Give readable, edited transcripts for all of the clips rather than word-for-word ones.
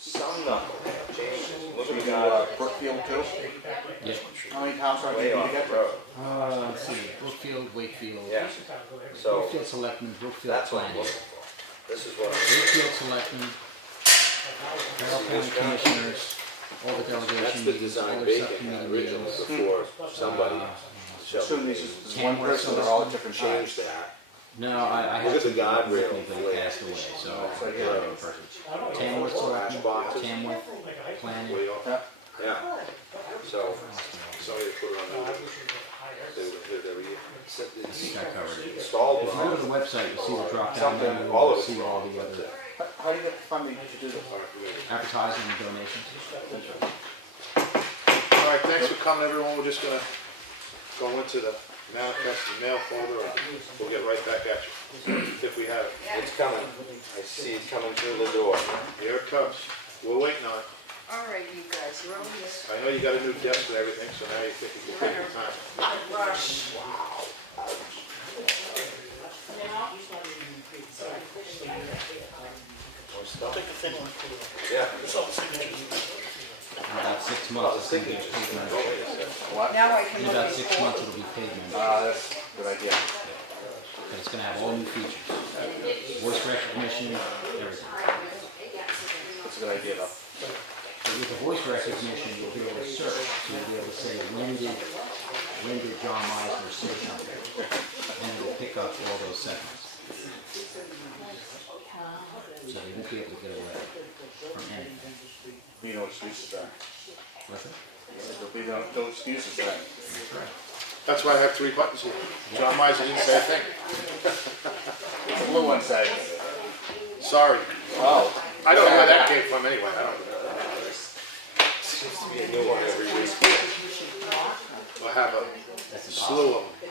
some knucklehead changes. Look at We the do guy. Brookfield too? Yeah. How many towns are Way there off to get the to? road. Let's see, Brookfield, Wakefield. Yeah. So Brookfield Selectmen, Brookfield that's what I'm Planning. looking for. This is what I'm Wakefield Selectmen, Carroll County Commissioners, all the That's delegation the meetings, all design their bacon subcommittee originally meetings. before somebody Assume this is one person, they're all different changed times. that. No, I Look had at the to guardrail but he flare. passed away, so I Right got here. a new person. Tamworth Selectmen, boxes. Tamworth Planning. Way off. Yeah. Yeah. So, sorry to put it on the, they would hit it every year. Got covered. Installed If you go to them. the website, you'll see the drop down Something, menu, all of you'll it. see all the other How do you get the funding to do this? advertising and donations. All right, thanks for coming, everyone. We're just gonna go into the manifest and mail folder, and we'll get right back at you, if we have it. It's coming. I see it coming through the door. Here it comes. We're waiting on it. All right, you guys, we're on this I know you got a new desk and everything, so now you think you can take your time. rush. Yeah. In about 6 months, it's going to be a paid membership. What? Now I can In look about at 6 all. months, it'll be paid membership. That's a good idea. But it's going to have all new features. Voice recognition, everything. That's a good idea though. But with the voice recognition, you'll be able to search. So you'll be able to say, when did John Meisner say something? And it'll pick up all those seconds. So you won't be able to get away from anything. Be no excuses there. What's it? There'll be no excuses there. That's right. That's why I have 3 buttons here. John Miser didn't say a thing. The blue one said, Sorry. wow. I don't know where that came from anyway. I don't know. Seems to be a new one every week. We'll have a slew of them.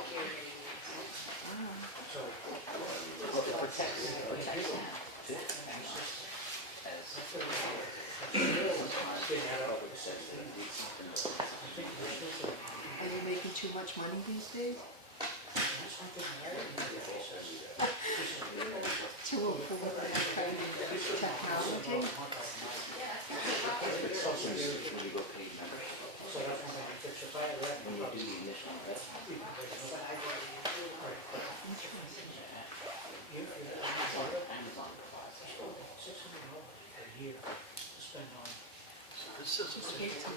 Are you making too much money these days? Too important technology? Okay, so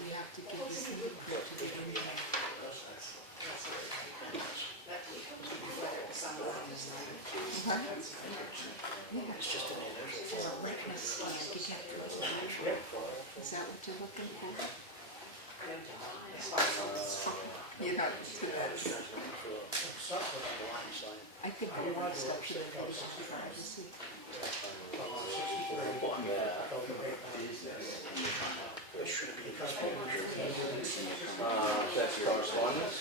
we have to give this input to the union. It's just an individual. Is that what you're looking for? You know, I think I want stuff to the patient privacy. That's correspondence.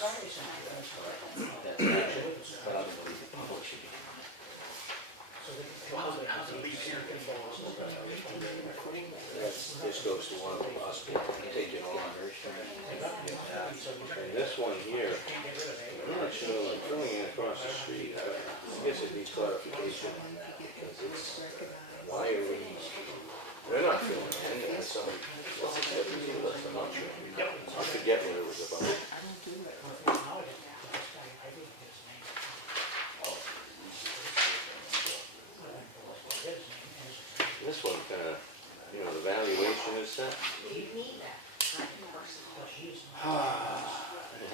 This goes to one of us, take it on. And this one here, I'm not sure, like filling it across the street, I guess it needs clarification. Because it's wiring, they're not filling it, and it's some, what's the difference in this, I'm not sure. I forget what it was about. This one kind of, you know, the valuation is set. It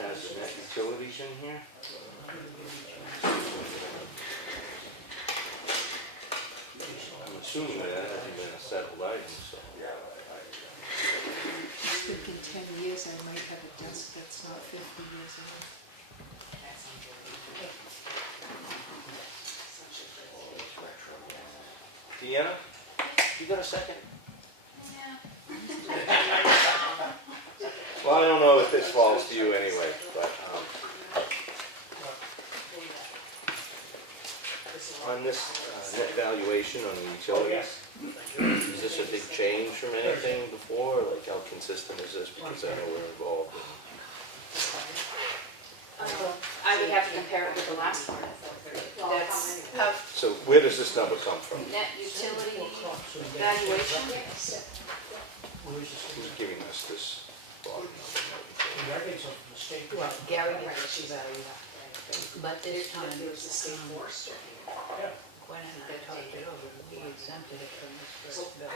has the net utilities in here. I'm assuming that hasn't been a settled item, so. I think in 10 years I might have a desk that's not 50 years old. Deanna, you got a second? Well, I don't know if this falls to you anyway, but, on this net valuation on the utilities, is this a big change from anything before? Like how consistent is this? Because I know we're involved in. I would have to compare it with the last one. That's So where does this number come from? net utility valuation. Well, Gary gets evaluated, but this time, There's the state forester. when I talked it over, we exempted it from this first bill.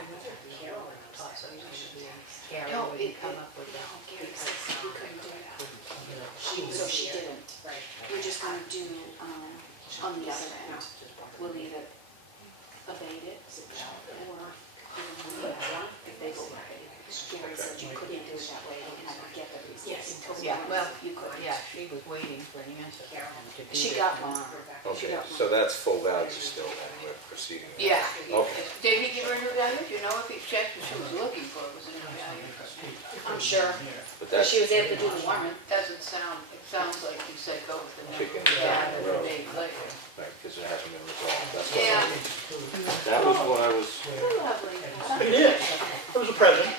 Toss up to the Gary No, wouldn't come up with that. Gary says we couldn't do that. So she didn't. We're just gonna do, on the other end, we'll either abate it, or if they go back. Gary said you couldn't do it that way, and I could get the reason. Yes. Yeah, well, You could. yeah, she was waiting for an answer from him to do She this got tomorrow. one. Okay, so that's full value still, then we're proceeding. Yeah. Okay. Did he give her a new value? Do you know if he checked what she was looking for was a new value? I'm sure. But But that's she was able to do the warrant. Doesn't sound, it sounds like he said go with the new. Chicken Yeah, down the the road. day later. right, because it hasn't been resolved. That's what Yeah. that was what I was. Lovely. It is. It was a present.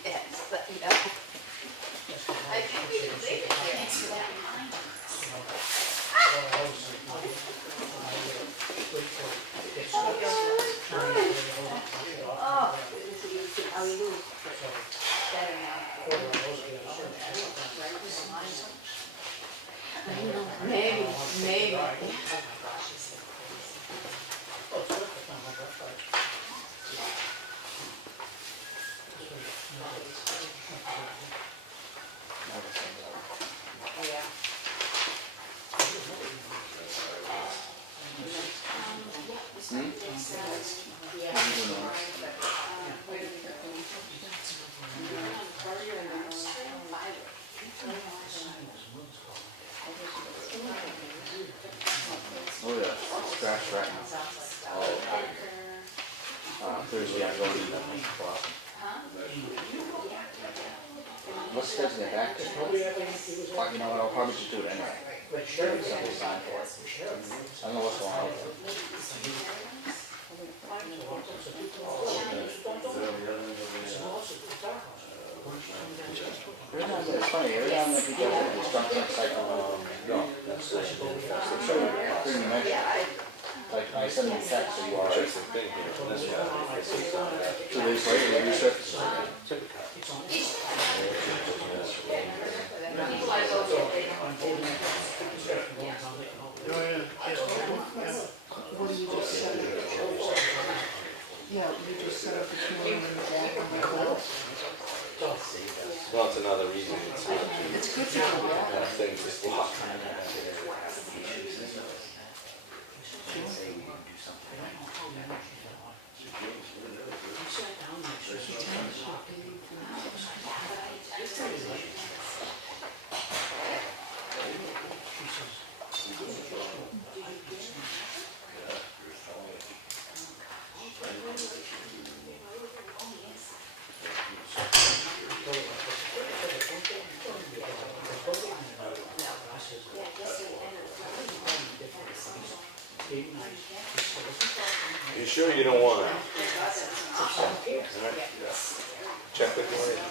Yes, but, you know. I think we should leave it there. Thanks for that reminder. Oh, how you doing? Better now. Maybe. Yeah. Oh, yeah, scratch right now. Thursday I'm going to that Municipal office. What's the get back to? Well, you know what, I'll probably just do it anyway. Something signed for it. I don't know what's going on with it. It's funny, every time that people get this stuff, it's like, no, that's the thing you mentioned. Like, I send them a text, so you are, That's the thing here. That's why I see some of that. 2 days later, you resurface it. Yeah, we just set up this morning in the back on the call. Well, it's another reason it's not It's good to go back. have things to block. You sure you don't want to? Check with Claudia.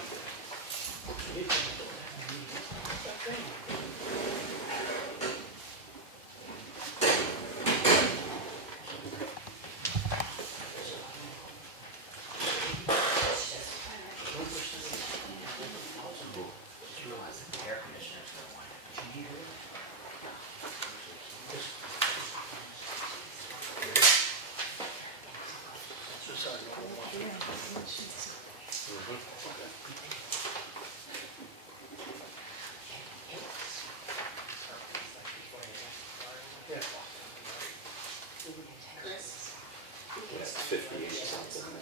Yeah, it's 58 something.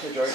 Hey, George.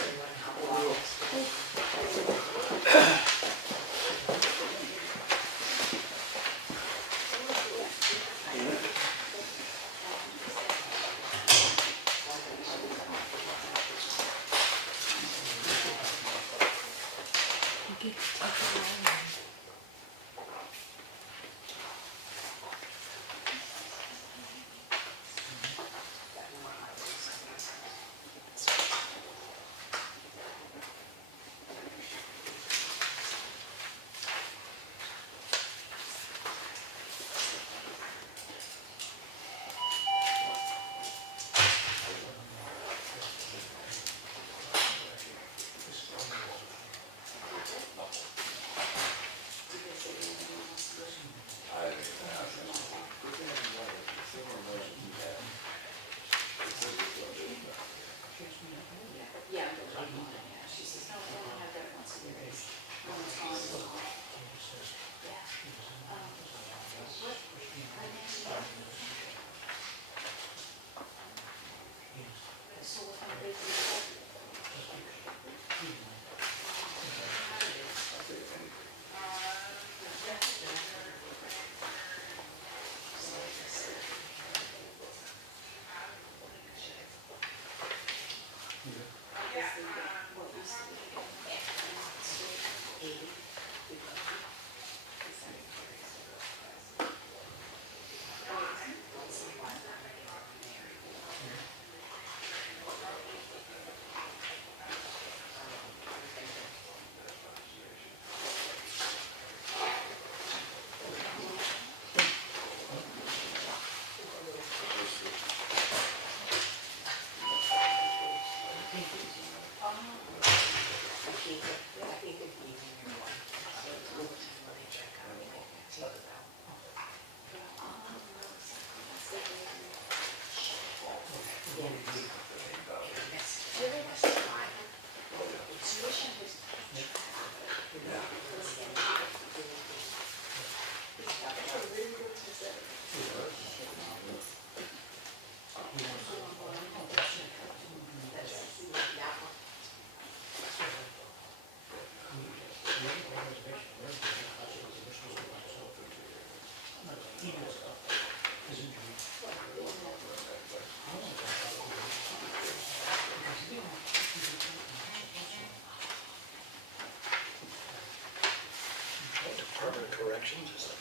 corrections.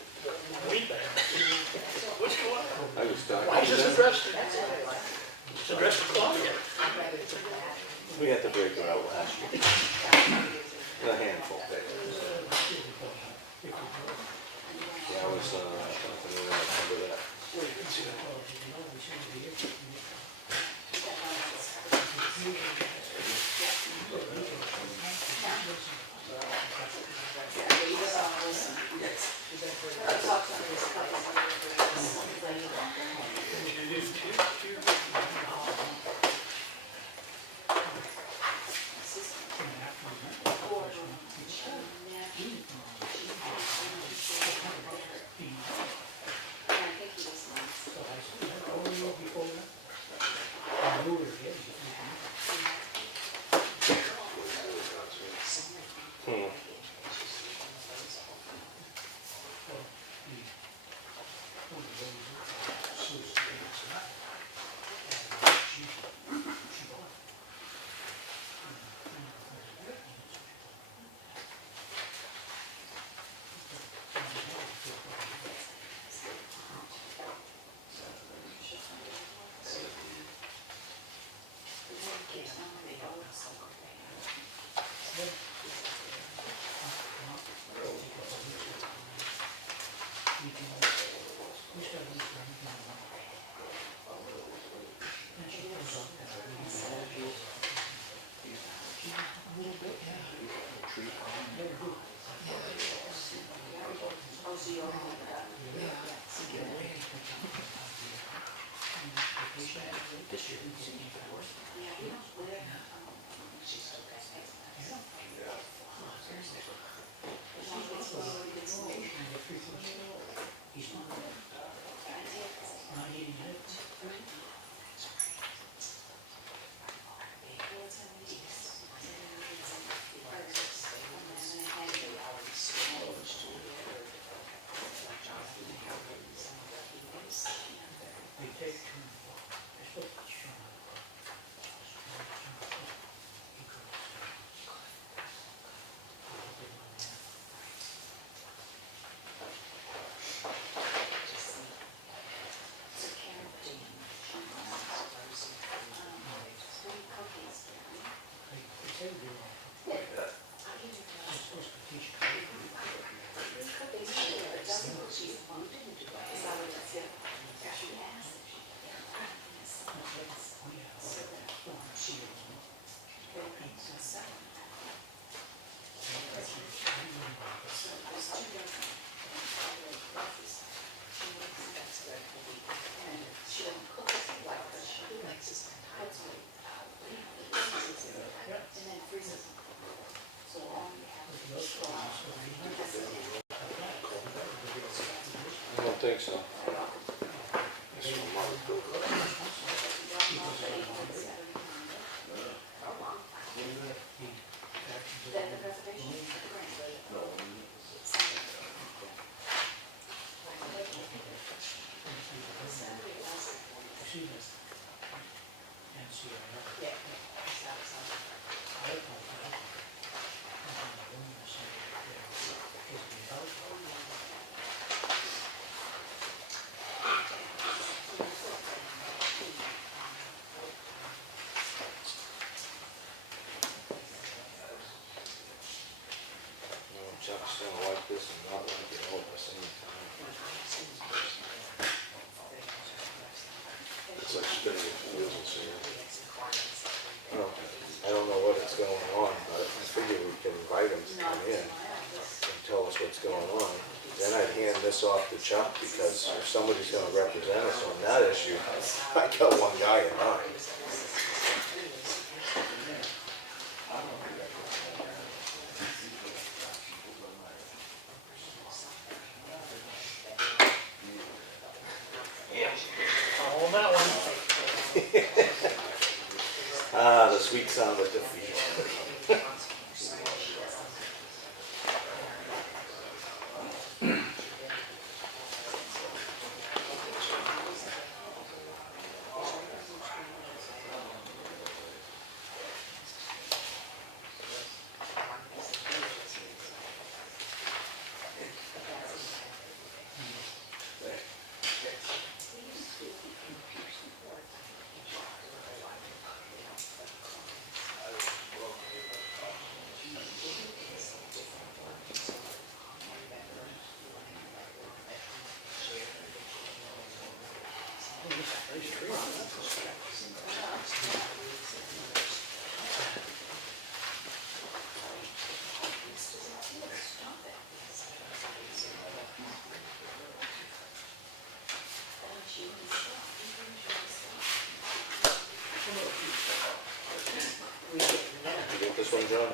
Wait there. What's going on? I was talking Why to is this them. addressed? It's addressed to Claudia. We had to break her out last year. A handful. Yeah, I was, I remember that. I don't think so. Chuck's gonna like this and not like it all at the same time. It's like spinning your wheels and seeing. Well, I don't know what is going on, but I figure we can invite him to come in and tell us what's going on. Then I'd hand this off to Chuck, because if somebody's gonna represent us on that issue, I got one guy in mind. I'll hold that one. Ah, the sweet sound of defeat. You get this one, John?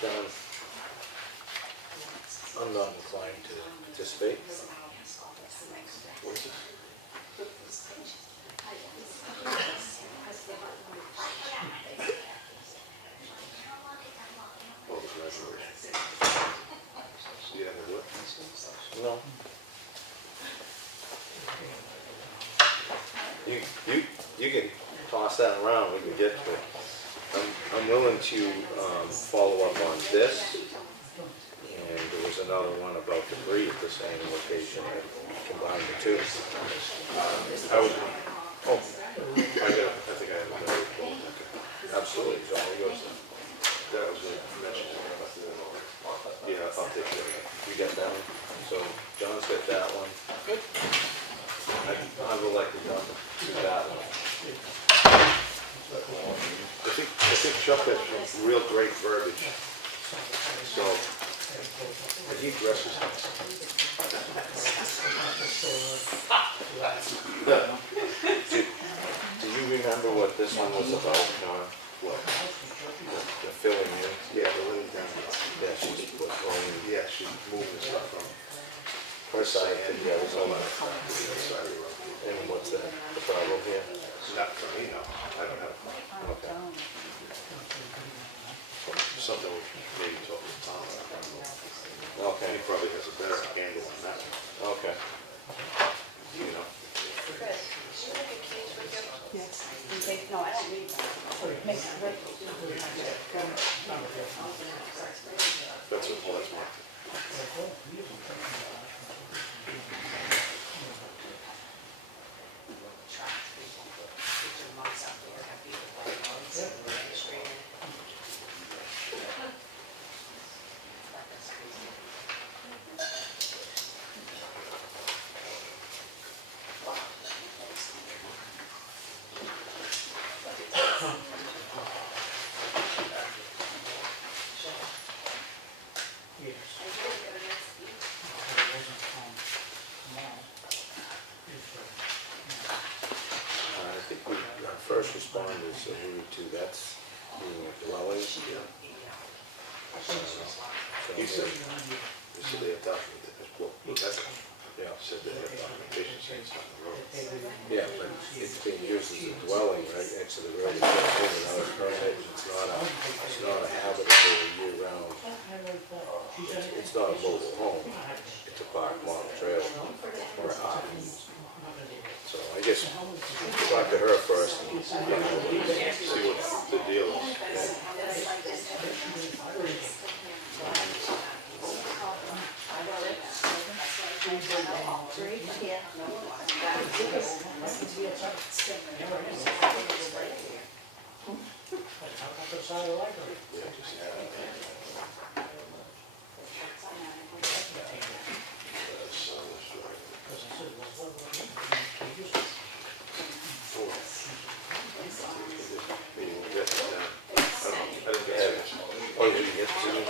John, I'm not inclined to participate. What is this? Oh, the graduation. Yeah, the what? No. You can toss that around, we can get to it. I'm willing to follow up on this, and there was another one about debris at the same location, I combined the two. I would, oh, I think I have another report. Absolutely, it's all yours. That was mentioned. Yeah, I'll take care of that. You got that one? So John's got that one. I would like to do that one. I think Chuck has some real great verbiage. So, and he dresses Do you remember what this one was about, John? what? The filling in? Yeah, the lady down there. Yeah, she's going, Yeah, she's moving stuff from her side to the other all side. that stuff to the other side of the road. And what's the problem here? Now that for me, no, I don't have a problem. Okay. Something we maybe talk to Tom about. Okay, He probably has a better handle on that, okay. you know? No, I don't need that. That's what, well, that's Mark. I think our first responders alluded to that's being a dwelling. He said they have documentation, well, that's, Yeah, said they have documentation saying it's on the road. yeah, but it's being used as a dwelling right next to the road. It's not in and out of permit. It's not a habitable year-round. It's not a mobile home. It's a park model trailer or a house. So I guess talk to her first and See what the deal is. Oh, did you get to it?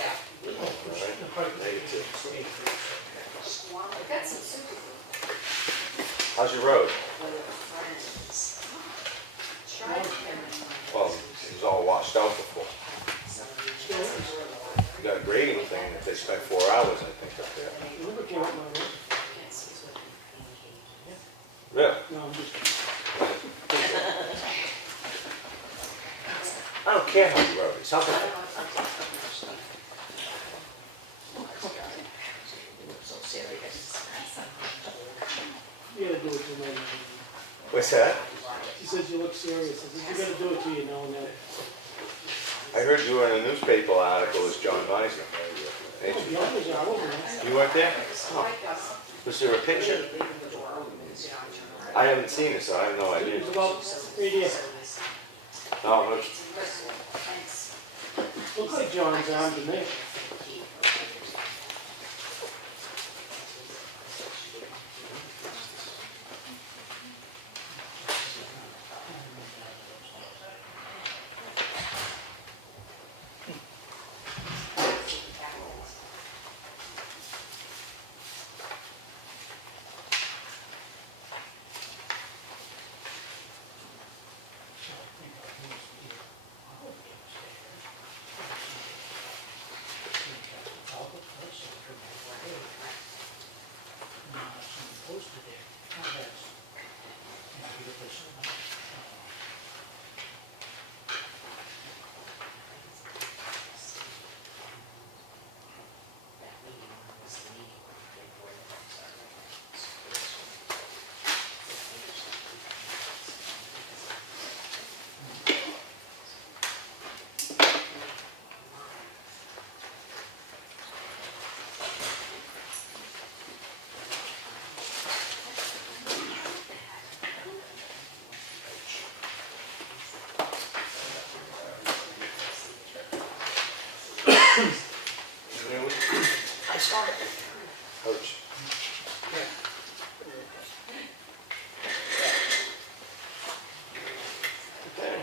All right. Negative. How's your road? Well, it was all washed out before. You got a grading thing that they spent 4 hours, I think, up there. Really? I don't care how you wrote it, something. You gotta do it to me. What's that? She said you look serious. I said, you gotta do it to you knowing that. I heard you were in a newspaper article as John Meisner. Oh, John was there, I wasn't there. You weren't there? Was there a picture? I haven't seen it, so I have no idea. It was about 3 days. No, it Looks like John's arm to me. I saw it. Coach. Okay.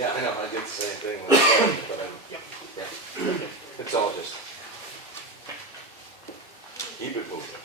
Yeah, I know, I did the same thing with the but yeah. It's all just keep it moving.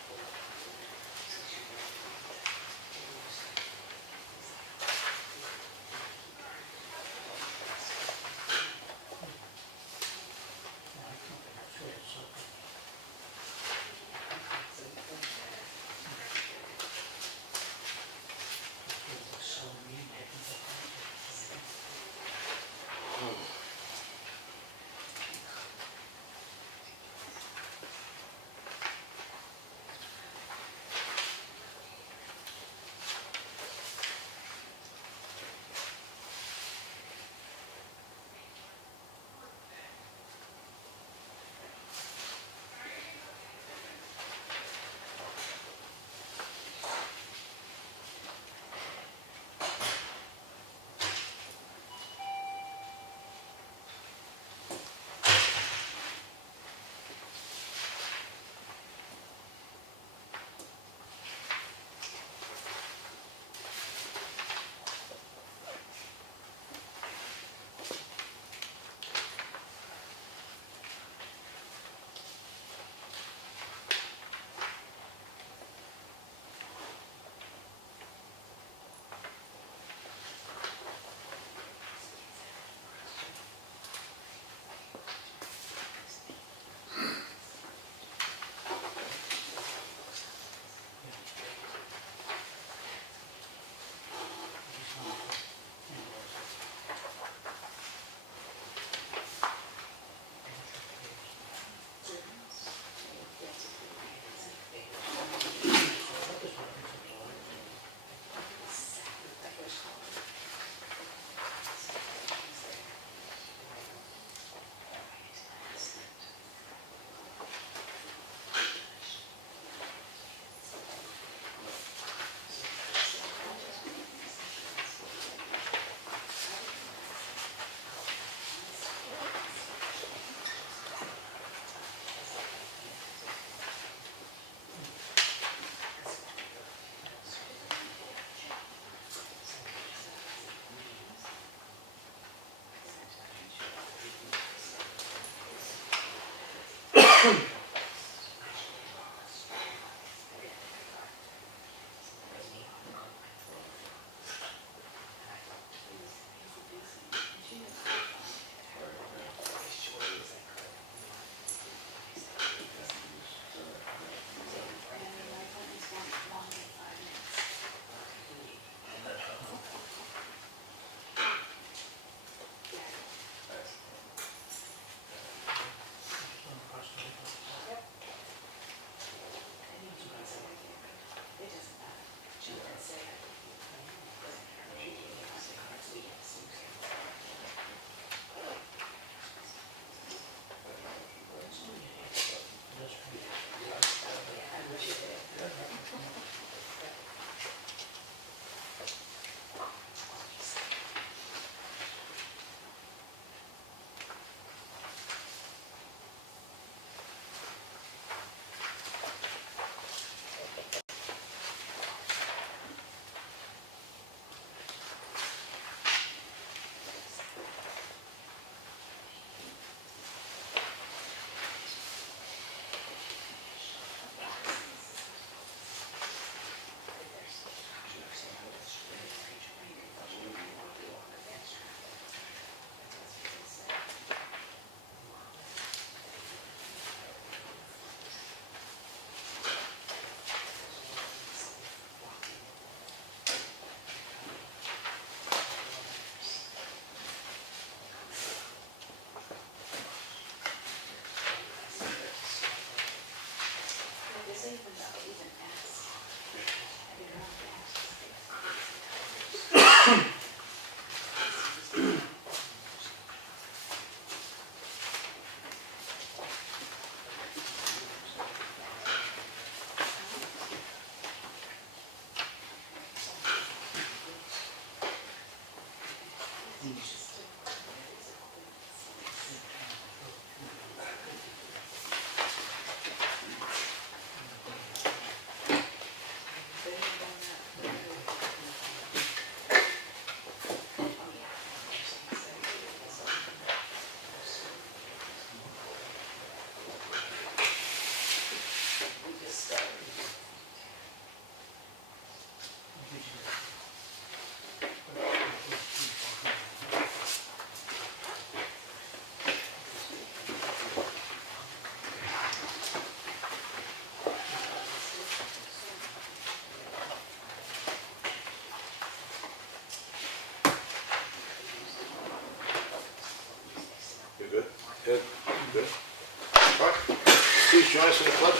join us in the pledge?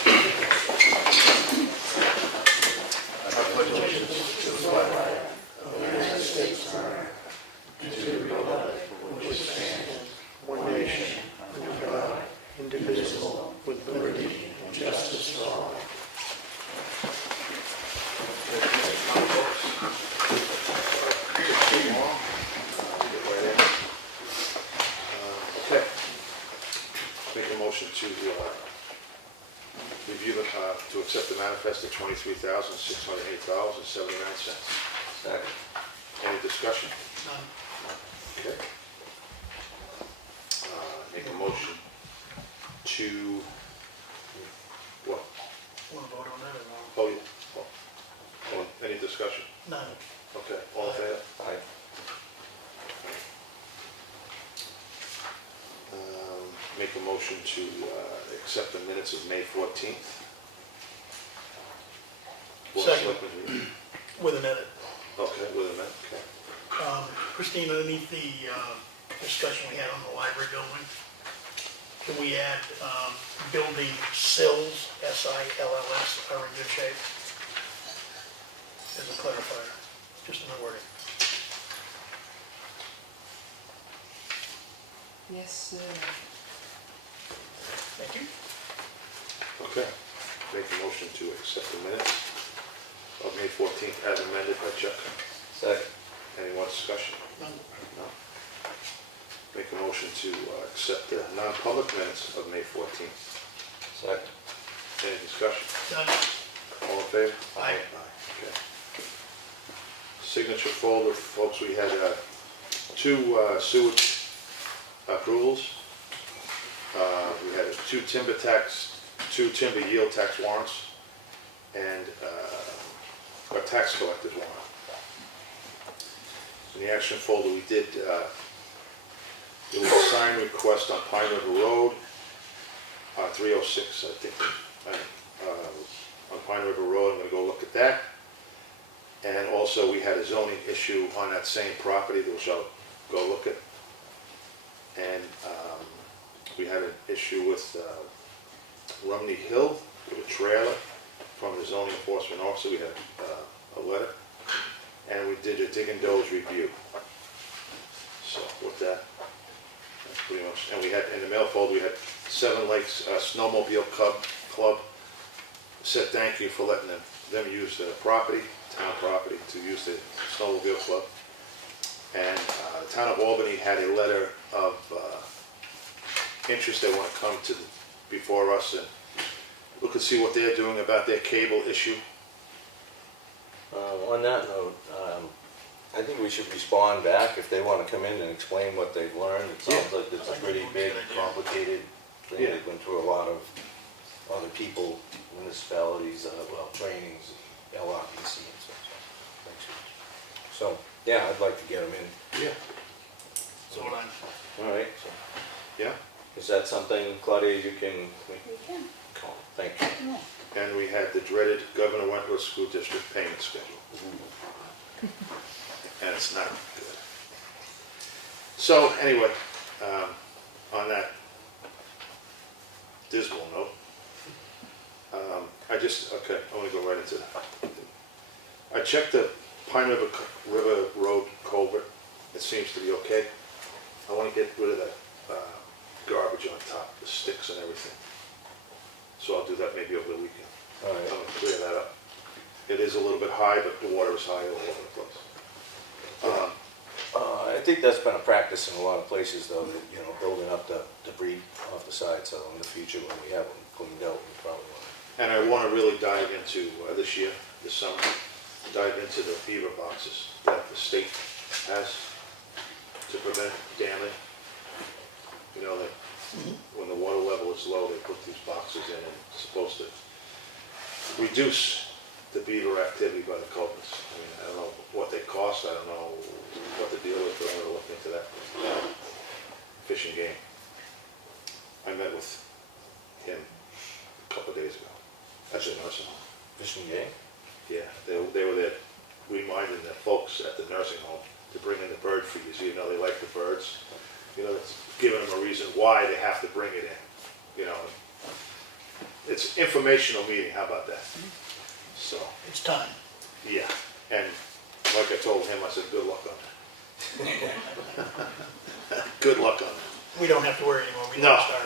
One nation, under God, indivisible, with liberty and justice for all. Okay. Make a motion to review to accept the manifest at $23,608.79. Second. Any discussion? None. Okay. Make a motion to, what? Want to vote on that or no? Oh, yeah. Oh, any discussion? None. Okay, all in favor? Aye. Make a motion to accept the minutes of May 14th. Board of Second. Selectmen meeting. With an edit. Okay, with a minute, okay. Christine, underneath the discussion we had on the library building, can we add building sills, S-I-L-L-S, are in good shape? As a clarifier, just in the wording. Yes, sir. Thank you. Okay. Make a motion to accept the minutes of May 14th as amended by Chuck. Second. Any more discussion? None. No. Make a motion to accept the non-public minutes of May 14th. Second. Any discussion? None. All in favor? Aye. Okay. Signature folder, folks, we had two sewage approvals. We had two timber yield tax warrants, and a tax collector's warrant. In the action folder, we did, there was a sign request on Pine River Road, 306, I think, on Pine River Road. I'm gonna go look at that. And also, we had a zoning issue on that same property, which I'll go look at. And we had an issue with Rumney Hill, with a trailer from the zoning enforcement officer. We had a letter. And we did a dig and doze review. So with that, that's pretty much. And we had, in the mail folder, we had Seven Lakes Snowmobile Club said thank you for letting them use the property, town property, to use the snowmobile club. And the town of Albany had a letter of interest. They want to come to before us and look and see what they're doing about their cable issue. On that note, I think we should respond back if they want to come in and explain what they've learned. It sounds like it's a pretty big, complicated thing. Yeah. They've been through a lot of other people, municipalities, trainings, LRPC and stuff. So, yeah, I'd like to get them in. Yeah. So what I'm, All right. So, Yeah. is that something, Claudia, you can You can. call? Thank you. Yeah. And we had the dreaded Governor Wentworth School District payment schedule. And it's not good. So anyway, on that dismal note, I want to go right into that. I checked the Pine River Road culvert. It seems to be okay. I want to get rid of that garbage on top, the sticks and everything. So I'll do that maybe over the weekend. All I'm right. gonna clear that up. It is a little bit high, but the water is high all over the place. I think that's been a practice in a lot of places, though, that, building up the debris off the side, so in the future, when we have them cleaned out, we probably want And I want to really dive into, this year, this summer, dive into the beaver boxes that the state has to prevent damming. You know, that when the water level is low, they put these boxes in and it's supposed to reduce the beaver activity by the culverts. I mean, I don't know what they cost, I don't know what the deal is, but I'm gonna look into that. Fish and Game. I met with him a couple of days ago at the nursing home. to. Fishing game? Yeah, they were there reminding the folks at the nursing home to bring in the bird feeders. You know, they like the birds. You know, it's giving them a reason why they have to bring it in. You know, it's informational meeting, how about that? So, It's time. yeah, and like I told him, I said, good luck on that. Good luck on that. We don't have to worry anymore. We No, don't start.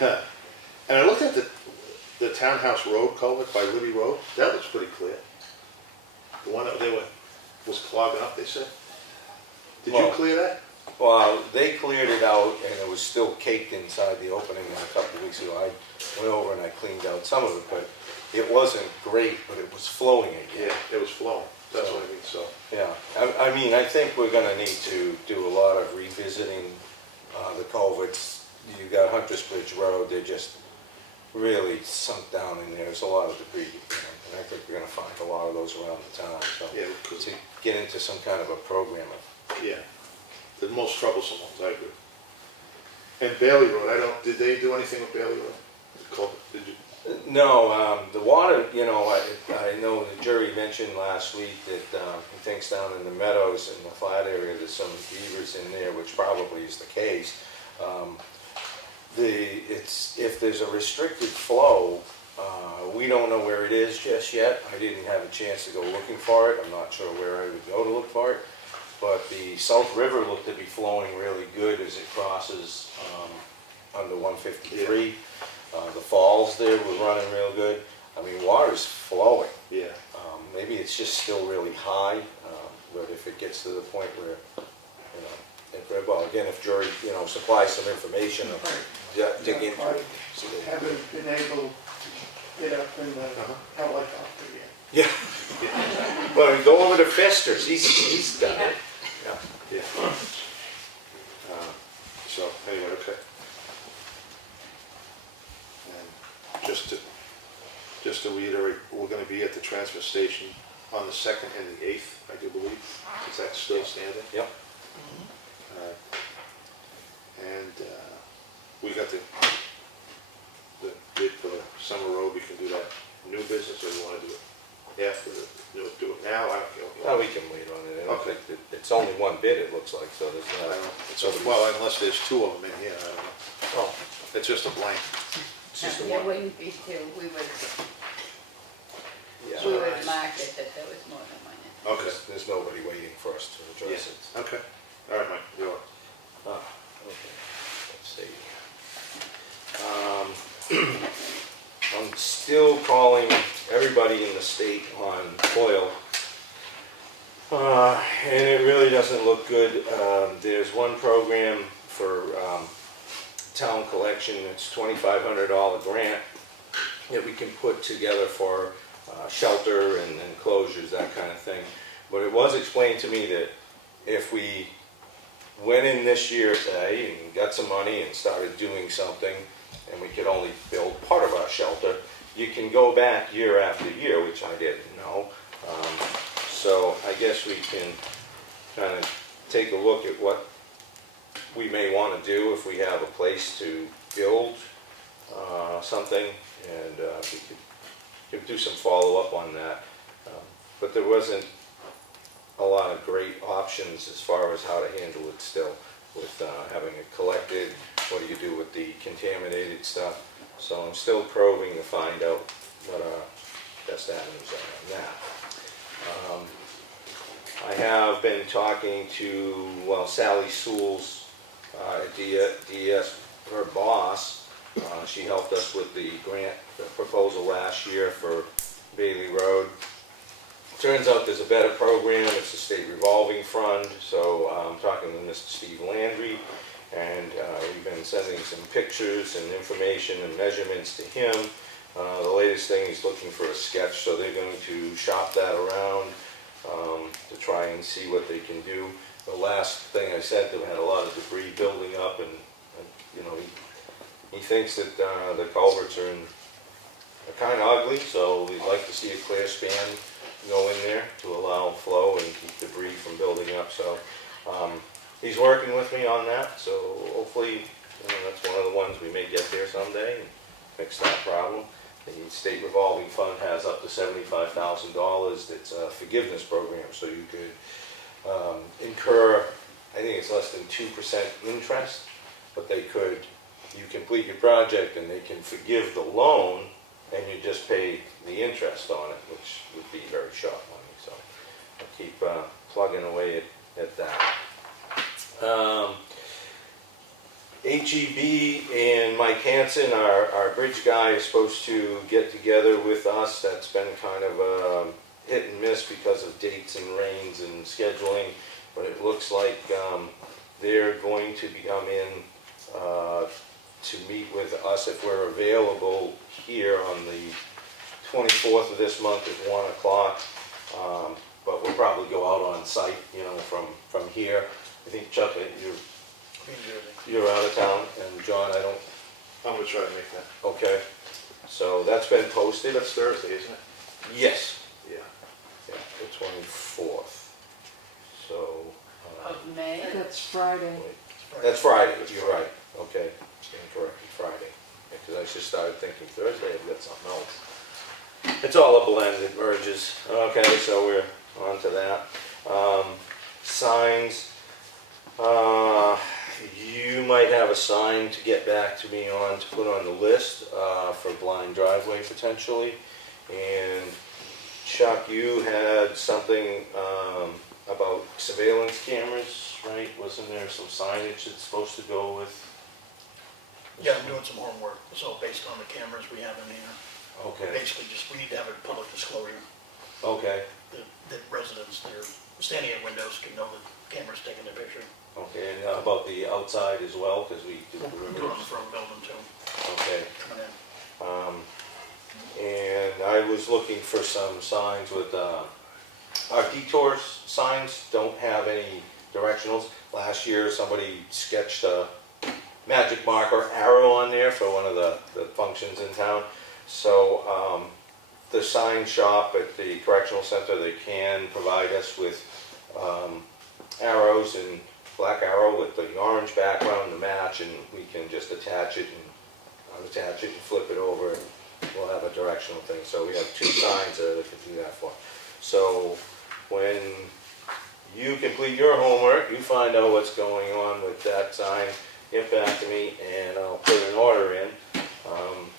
no. And I looked at the Townhouse Road culvert by Libby Road, that looks pretty clear. The one that was clogging up, they said. Did you Well- clear that? Well, they cleared it out and it was still caked inside the opening a couple of weeks ago. I went over and I cleaned out some of it, but it wasn't great, but it was flowing again. Yeah, it was flowing, that's what I mean, so. Yeah, I mean, I think we're gonna need to do a lot of revisiting the culverts. You got Hunter's Bridge Road, they're just really sunk down in there. There's a lot of debris, and I think we're gonna find a lot of those around the town, so. Yeah, because- To get into some kind of a program. Yeah, the most troublesome ones, I agree. And Bailey Road, did they do anything with Bailey Road? The culvert, did you? No, the water, I know the jury mentioned last week that he thinks down in the meadows in the flat area, there's some beavers in there, which probably is the case. If there's a restricted flow, we don't know where it is just yet. I didn't have a chance to go looking for it. I'm not sure where I would go to look for it. But the South River looked to be flowing really good as it crosses under 153. The falls there were running real good. I mean, water's flowing. Yeah. Maybe it's just still really high, but if it gets to the point where, well, again, if jury, supplies some information, dig into it. see what- Haven't been able to get up in the helicopter yet. Yeah. Well, go over to Fester's, he's got it. Yeah. Yeah. So, anyway, okay. And just to reiterate, we're gonna be at the transfer station on the 2nd and the 8th, I do believe. Is that still standing? Yep. And we got the bid for the summer road, we can do that new business, or you wanna do it after do it now, I don't care. Well, we can wait on it. I don't Okay. think that, it's only one bid, it looks like, so there's I not. don't know. Well, unless there's two of them in here, I don't know. Oh, It's just a blank. it's just a There one. wouldn't be two, we would Yeah. mark it that there was more than one. Okay. There's nobody waiting for us to address it. Okay. All right, Mike, you're up. Ah, okay, let's see. I'm still calling everybody in the state on foil. And it really doesn't look good. There's one program for town collection, it's $2,500 grant that we can put together for shelter and enclosures, that kind of thing. But it was explained to me that if we went in this year, say, and got some money and started doing something, and we could only build part of our shelter, you can go back year after year, which I didn't know. So I guess we can kind of take a look at what we may want to do if we have a place to build something, and we could do some follow-up on that. But there wasn't a lot of great options as far as how to handle it still, with having it collected. What do you do with the contaminated stuff? So I'm still probing to find out what our best avenues are on that. I have been talking to, Sally Sewell's at DS, her boss. She helped us with the grant proposal last year for Bailey Road. Turns out there's a better program, it's a state revolving fund, so I'm talking to Mr. Steve Landry, and we've been sending some pictures and information and measurements to him. The latest thing, he's looking for a sketch, so they're going to shop that around to try and see what they can do. The last thing I sent them had a lot of debris building up, and he thinks that the culverts are kind of ugly, so we'd like to see a clear span go in there to allow flow and keep debris from building up. So he's working with me on that, so hopefully that's one of the ones we may get there someday and fix that problem. The state revolving fund has up to $75,000. It's a forgiveness program, so you could incur, I think it's less than 2% interest, but they could you complete your project and they can forgive the loan, and you just pay the interest on it, which would be very sharp money, so I'll keep plugging away at that. HEB and Mike Hansen, our bridge guy, is supposed to get together with us. That's been kind of hit and miss because of dates and rains and scheduling, but it looks like they're going to come in to meet with us if we're available here on the 24th of this month at 1 o'clock. But we'll probably go out on site, you know, from here. I think, Chuck, you're out of town, and John, I don't, I'm gonna try to make that. okay. So that's been posted? That's Thursday, isn't it? Yes. Yeah. Yeah, the 24th. So, Of May? That's Friday. that's Friday, you're right. Okay, stand corrected, Friday. Because I just started thinking Thursday, I've got something else. It's all a blend, it merges. Okay, so we're on to that. Signs. You might have a sign to get back to me on, to put on the list for blind driveway potentially. And Chuck, you had something about surveillance cameras, right? Wasn't there some signage that's supposed to go with? Yeah, I'm doing some homework, so based on the cameras we have in here, Okay, basically just, we need to have a public disclosure. okay, The residents that are standing at windows can know the camera's taking their picture. okay. And about the outside as well, because we do Do it on the remember. front building too, Okay. coming in. And I was looking for some signs with, our detours signs don't have any directionals. Last year, somebody sketched a magic marker arrow on there for one of the functions in town. So, the sign shop at the correctional center, they can provide us with, arrows, and black arrow with the orange background to match, and we can just attach it and unattach it and flip it over, and we'll have a directional thing. So we have 2 signs that we can do that for. So when you complete your homework, you find out what's going on with that sign, get back to me, and I'll put an order in,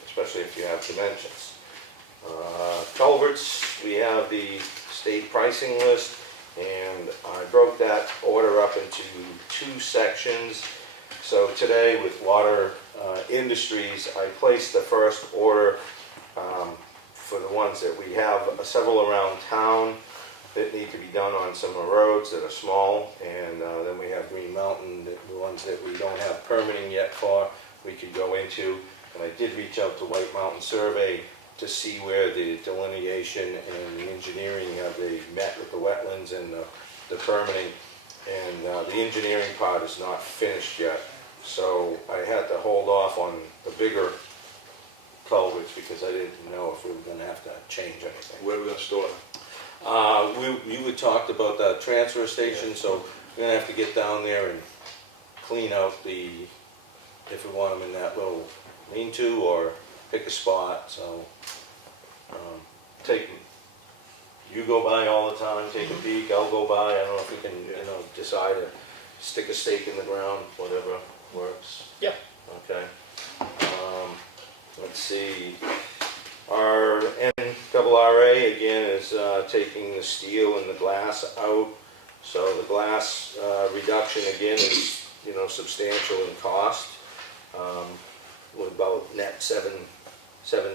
especially if you have dimensions. Culverts, we have the state pricing list, and I broke that order up into 2 sections. So today with Water Industries, I placed the first order for the ones that we have, several around town that need to be done on some of the roads that are small, and then we have Green Mountain, the ones that we don't have permitting yet for, we could go into. And I did reach out to White Mountain Survey to see where the delineation and the engineering have they met with the wetlands and the permitting. And the engineering part is not finished yet. So I had to hold off on the bigger culverts because I didn't know if we were gonna have to change anything. Where are we gonna store them? We would talked about the transfer station, so we're gonna have to get down there and clean out if we want them in that little lean-to, or pick a spot, so, you go by all the time, take a peek, I'll go by, I don't know if we can, decide to stick a stake in the ground, whatever works. Yeah. Okay. Let's see, our NRRA again is taking the steel and the glass out, so the glass reduction again is, substantial in cost. With about net 7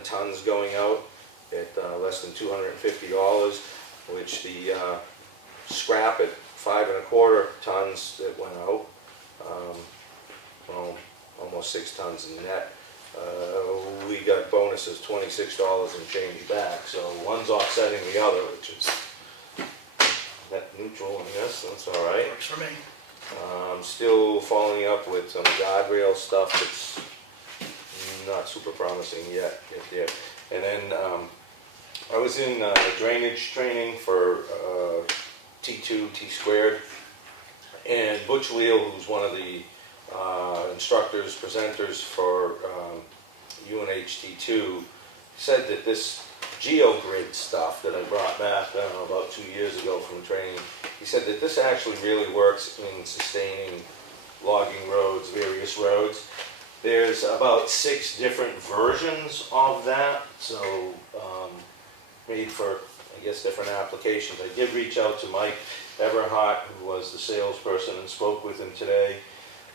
tons going out at less than $250, which the scrap at 5 1/4 tons that went out, almost 6 tons in net. We got bonuses $26 and change back, so one's offsetting the other, which is net neutral, I guess, that's all right. Works for me. Still following up with some guardrail stuff that's not super promising yet. And then I was in drainage training for T2, T2, and Butch Leal, who's one of the instructors, presenters for UNH T2, said that this GeoGrid stuff that I brought back, I don't know, about 2 years ago from training, he said that this actually really works in sustaining logging roads, various roads. There's about 6 different versions of that, so made for, I guess, different applications. I did reach out to Mike Everhart, who was the salesperson, and spoke with him today,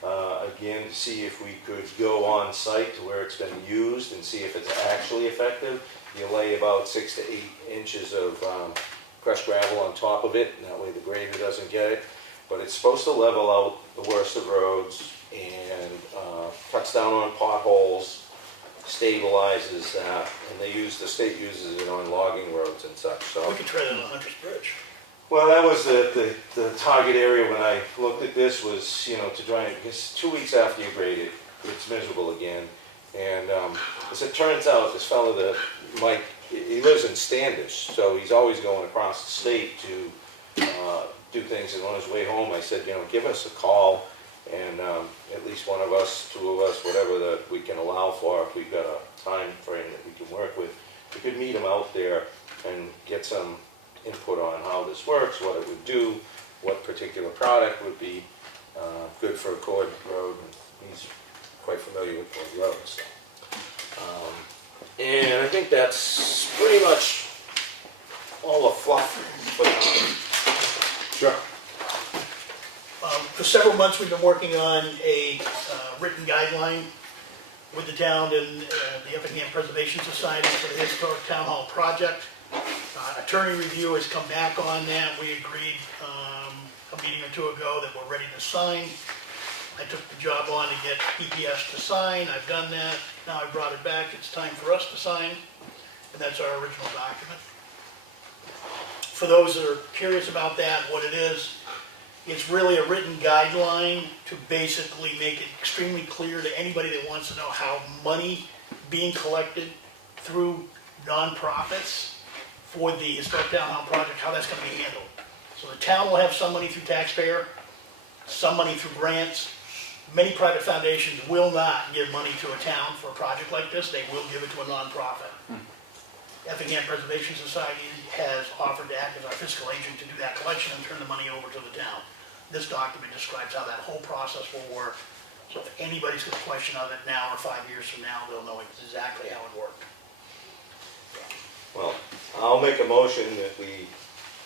again, to see if we could go on site to where it's been used and see if it's actually effective. You lay about 6 to 8 inches of crushed gravel on top of it, and that way the grader doesn't get it. But it's supposed to level out the worst of roads and cuts down on potholes, stabilizes that, and the state uses it on logging roads and such, so. We could try that on Hunter's Bridge. Well, that was the target area when I looked at this was, to try and, because 2 weeks after you grade it, it's miserable again. And as it turns out, this fellow, Mike, he lives in Standish, so he's always going across the state to do things. And on his way home, I said, give us a call, and at least one of us, 2 of us, whatever that we can allow for, if we've got a time frame that we can work with, we could meet him out there and get some input on how this works, what it would do, what particular product would be good for a Cord road. And he's quite familiar with those roads. And I think that's pretty much all the fluff for now. Sure. For several months, we've been working on a written guideline with the town and the Effingham Preservation Society for the Historic Town Hall project. Attorney review has come back on that. We agreed a meeting or 2 ago that we're ready to sign. I took the job on to get EPS to sign. I've done that. Now I brought it back. It's time for us to sign. And that's our original document. For those that are curious about that, what it is, it's really a written guideline to basically make it extremely clear to anybody that wants to know how money being collected through nonprofits for the Historic Town Hall project, how that's going to be handled. So the town will have some money through taxpayer, some money through grants. Many private foundations will not give money to a town for a project like this. They will give it to a nonprofit. Effingham Preservation Society has offered to act as our fiscal agent to do that collection and turn the money over to the town. This document describes how that whole process will work. So if anybody's got a question of it now or 5 years from now, they'll know exactly how it worked. Well, I'll make a motion that we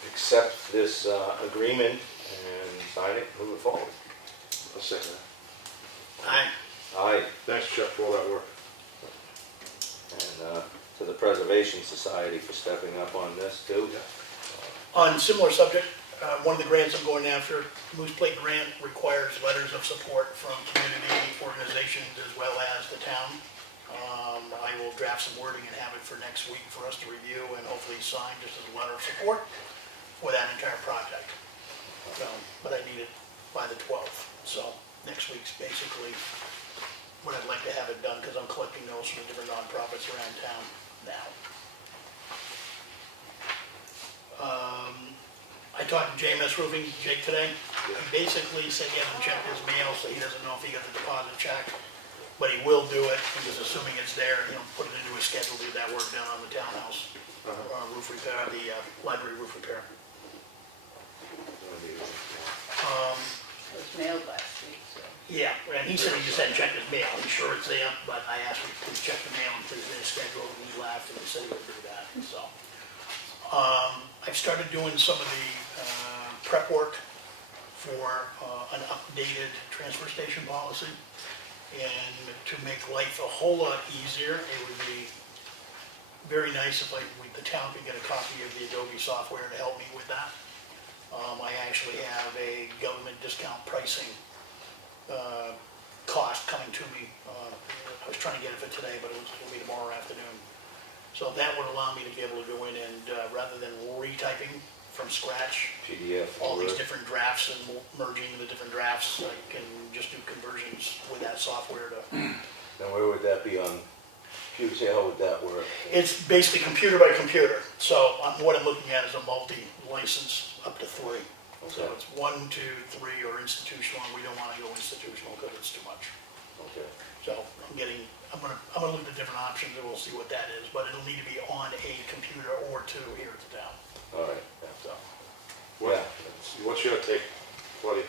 accept this agreement and sign it, move it forward. I'll second that. Aye. Aye. Thanks, Chuck, for all that work. And to the Preservation Society for stepping up on this too. On similar subject, one of the grants I'm going after, Moose Plate Grant, requires letters of support from community organizations as well as the town. I will draft some wording and have it for next week for us to review and hopefully sign just as a letter of support for that entire project. But I need it by the 12th, so next week's basically when I'd like to have it done, because I'm collecting those from the different nonprofits around town now. I talked to JMS Roofing, Jake, today. He basically said he hasn't checked his mail, so he doesn't know if he got the deposit check, but he will do it. He was assuming it's there, and he'll put it into his schedule to get that work done on the townhouse roof repair, the library roof repair. It was mailed last week, so. Yeah, and he said he just hadn't checked his mail. He's sure it's there, but I asked him to please check the mail and put it in his schedule, and he laughed and he said he would do that, so. I've started doing some of the prep work for an updated transfer station policy. And to make life a whole lot easier, it would be very nice if the town could get a copy of the Adobe software to help me with that. I actually have a government discount pricing cost coming to me. I was trying to get it for today, but it'll be tomorrow afternoon. So that would allow me to be able to go in and rather than retyping from scratch PDF. all these different drafts and merging the different drafts, I can just do conversions with that software to. Now where would that be on computer? How would that work? It's basically computer by computer. So what I'm looking at is a multi-license up to 3. So Okay. it's 1, 2, 3 or institutional, and we don't want to go institutional because it's too much. Okay. So I'm gonna look at different options and we'll see what that is, but it'll need to be on a computer or 2 here at the town. All right. So, What's your take, Claudia?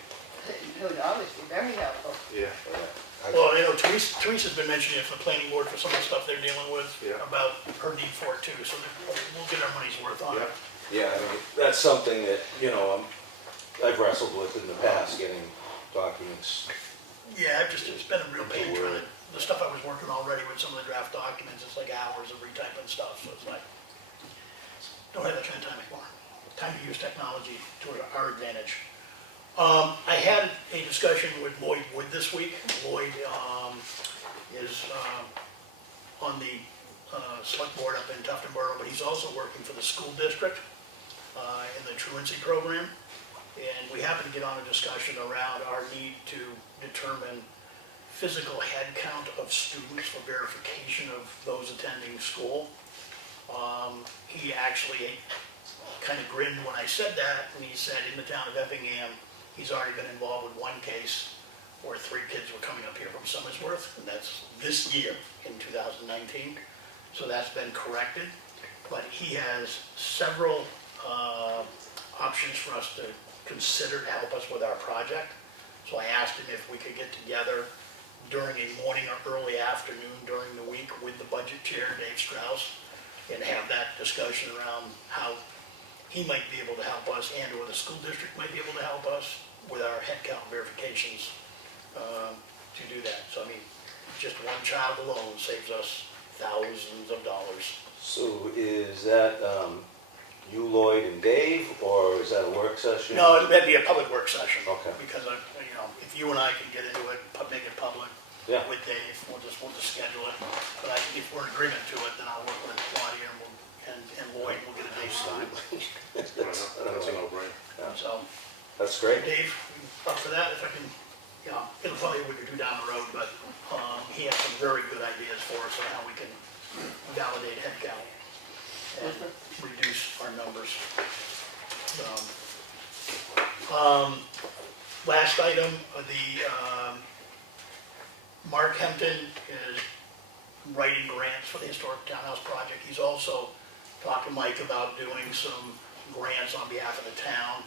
It would always be very helpful. Yeah. Yeah. Well, you know, Teresa's been mentioning it for the planning board for some of the stuff they're dealing with, Yeah. about her need for it too, so we'll get our money's worth on it. Yeah, I mean, that's something that, you know, I've wrestled with in the past, getting documents. Yeah, it's been a real pain trying to, the stuff I was working already with some of the draft documents, it's like hours of retyping stuff, so it's like, don't have that kind of time anymore. Time to use technology to our advantage. I had a discussion with Lloyd Wood this week. Lloyd is on the select board up in Tufton Borough, but he's also working for the school district in the truancy program. And we happened to get on a discussion around our need to determine physical head count of students for verification of those attending school. He actually kind of grinned when I said that, and he said in the town of Effingham, he's already been involved with one case where 3 kids were coming up here from Somersworth, and that's this year in 2019. So that's been corrected, but he has several options for us to consider to help us with our project. So I asked him if we could get together during a morning or early afternoon during the week with the budget chair, Dave Strauss, and have that discussion around how he might be able to help us and or the school district might be able to help us with our headcount verifications to do that. So I mean, just one child alone saves us thousands of dollars. So is that you, Lloyd, and Dave, or is that a work session? No, it'd be a public work session. Okay. Because you know, if you and I can get into it, make it public Yeah. with Dave, we'll just schedule it. But if we're in agreement to it, then I'll work with Claudia and Lloyd, we'll get a date signed. That's a no-brainer. So, That's great. Dave, up for that, if I can, you know, it'll probably we could do down the road, but he has some very good ideas for us on how we can validate headcount and reduce our numbers. Last item, Mark Hempton is writing grants for the Historic Townhouse Project. He's also talked to Mike about doing some grants on behalf of the town.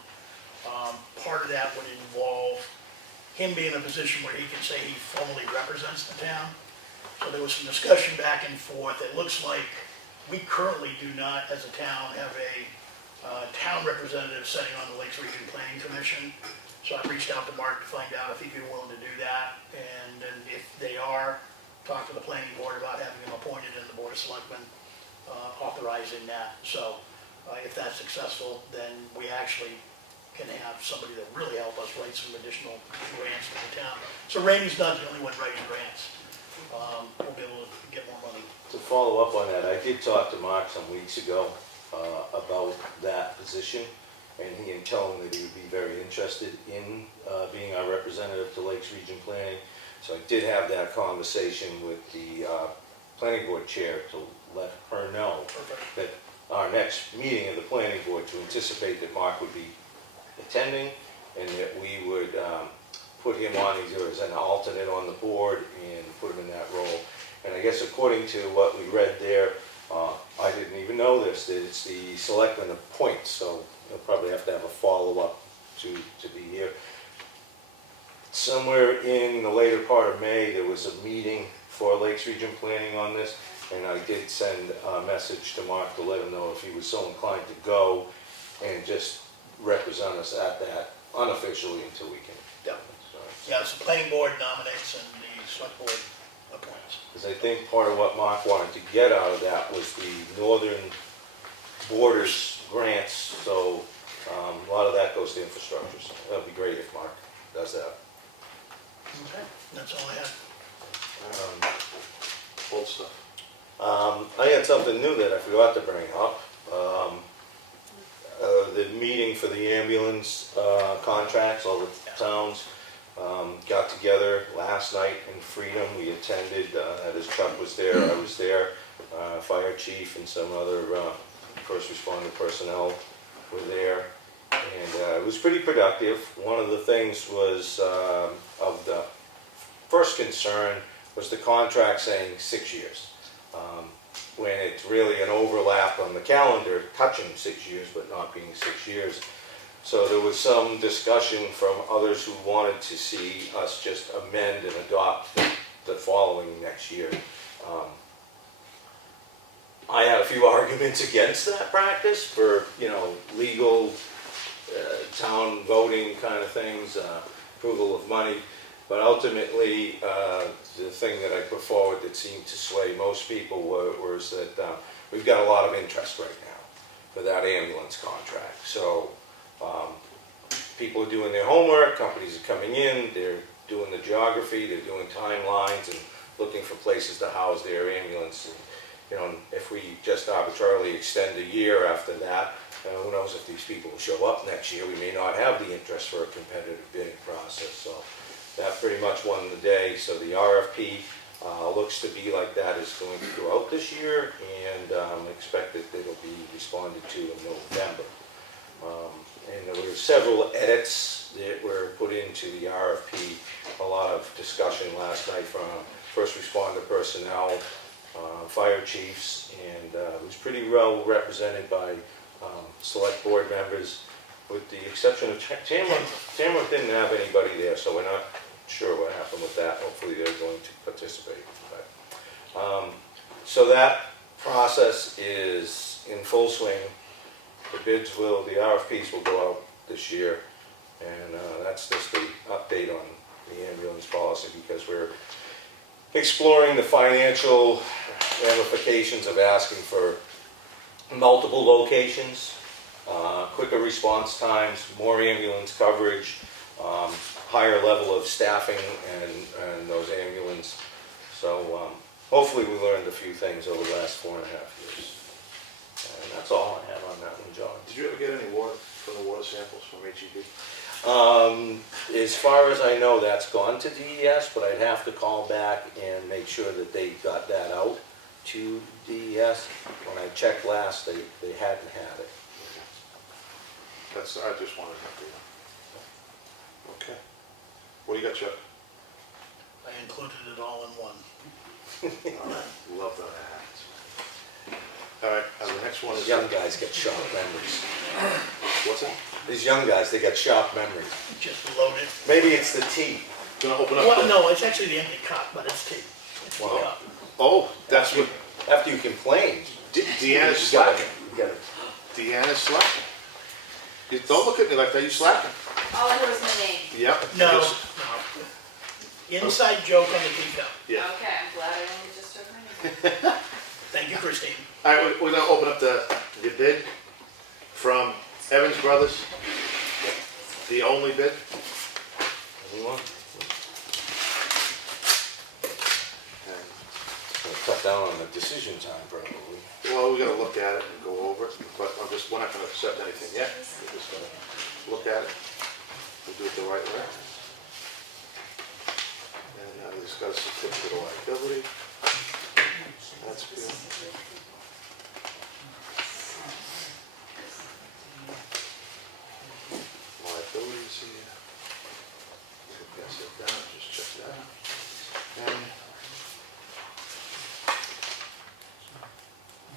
Part of that would involve him being in a position where he can say he formally represents the town. So there was some discussion back and forth. It looks like we currently do not, as a town, have a town representative sitting on the Lakes Region Planning Commission. So I reached out to Mark to find out if he'd be willing to do that. And then if they are, talk to the planning board about having him appointed in the Board of Selectmen, authorizing that. So if that's successful, then we actually can have somebody that really help us write some additional grants for the town. So Randy's not the only one writing grants. We'll be able to get more money. To follow up on that, I did talk to Mark some weeks ago about that position, and he had told me that he would be very interested in being our representative to Lakes Region Planning. So I did have that conversation with the planning board chair to let her know that our next meeting of the planning board, to anticipate that Mark would be attending, and that we would put him on either as an alternate on the board and put him in that role. And I guess according to what we read there, I didn't even know this, that it's the selectmen appoint, so you'll probably have to have a follow-up to be here. Somewhere in the later part of May, there was a meeting for Lakes Region Planning on this, and I did send a message to Mark to let him know if he was so inclined to go and just represent us at that unofficially until we can. Yeah. Yeah, so planning board nominates and the select board appoints. Because I think part of what Mark wanted to get out of that was the northern borders grants, so a lot of that goes to infrastructure. So that would be great if Mark does that. Okay, that's all I have. Old stuff. I had something new that I forgot to bring up. The meeting for the ambulance contracts, all the towns got together last night in Freedom. We attended, as Chuck was there, I was there, fire chief and some other first responder personnel were there. And it was pretty productive. One of the things was, of the first concern, was the contract saying 6 years. When it's really an overlap on the calendar, touching 6 years, but not being 6 years. So there was some discussion from others who wanted to see us just amend and adopt the following next year. I had a few arguments against that practice for, legal, town voting kind of things, approval of money. But ultimately, the thing that I put forward that seemed to sway most people was that we've got a lot of interest right now for that ambulance contract. So people are doing their homework, companies are coming in, they're doing the geography, they're doing timelines and looking for places to house their ambulance. And, if we just arbitrarily extend a year after that, who knows if these people will show up next year. We may not have the interest for a competitive bidding process. So that pretty much won the day. So the RFP looks to be like that is going to go out this year, and expect that it'll be responded to in November. And there were several edits that were put into the RFP. A lot of discussion last night from first responder personnel, fire chiefs, and it was pretty well represented by select board members, with the exception of Tamworth didn't have anybody there, so we're not sure what happened with that. Hopefully they're going to participate. But, so that process is in full swing. The RFPs will go out this year, and that's just the update on the ambulance policy, because we're exploring the financial ramifications of asking for multiple locations, quicker response times, more ambulance coverage, higher level of staffing and those ambulance. So hopefully we learned a few things over the last 4.5 years. And that's all I have on that one, John. Did you ever get any water from the water samples from HEB? As far as I know, that's gone to DES, but I'd have to call back and make sure that they got that out to DES. When I checked last, they hadn't had it. I just wanted to know. Okay. What do you got, Chuck? I included it all in one. All right. Love that happens. All right, the next one is... These young guys get sharp memories. What's that? These young guys, they got sharp memories. Just loaded. Maybe it's the tea. Gonna open up Well, the... no, it's actually the empty cup, but it's tea. It's the Wow. cup. Oh, that's what... After you complain, Deanna's you gotta- slacking. you gotta- Deanna's slacking. Don't look at me like that, you slacking. All I heard was my name. Yep. No, Yes. no. Inside joke on the teacup. Yeah. Okay, I'm glad I only just took my name. Thank you, Christine. All right, we're gonna open up the bid from Evans Brothers. The only bid. Anyone? And, Gonna cut down on the decision time probably. well, we gotta look at it and go over it, but we're not gonna accept anything yet. We're just gonna look at it. We'll do it the right way. And he's got a certificate of liability. That's good. Liabilities here. Pass it down, just check that out. And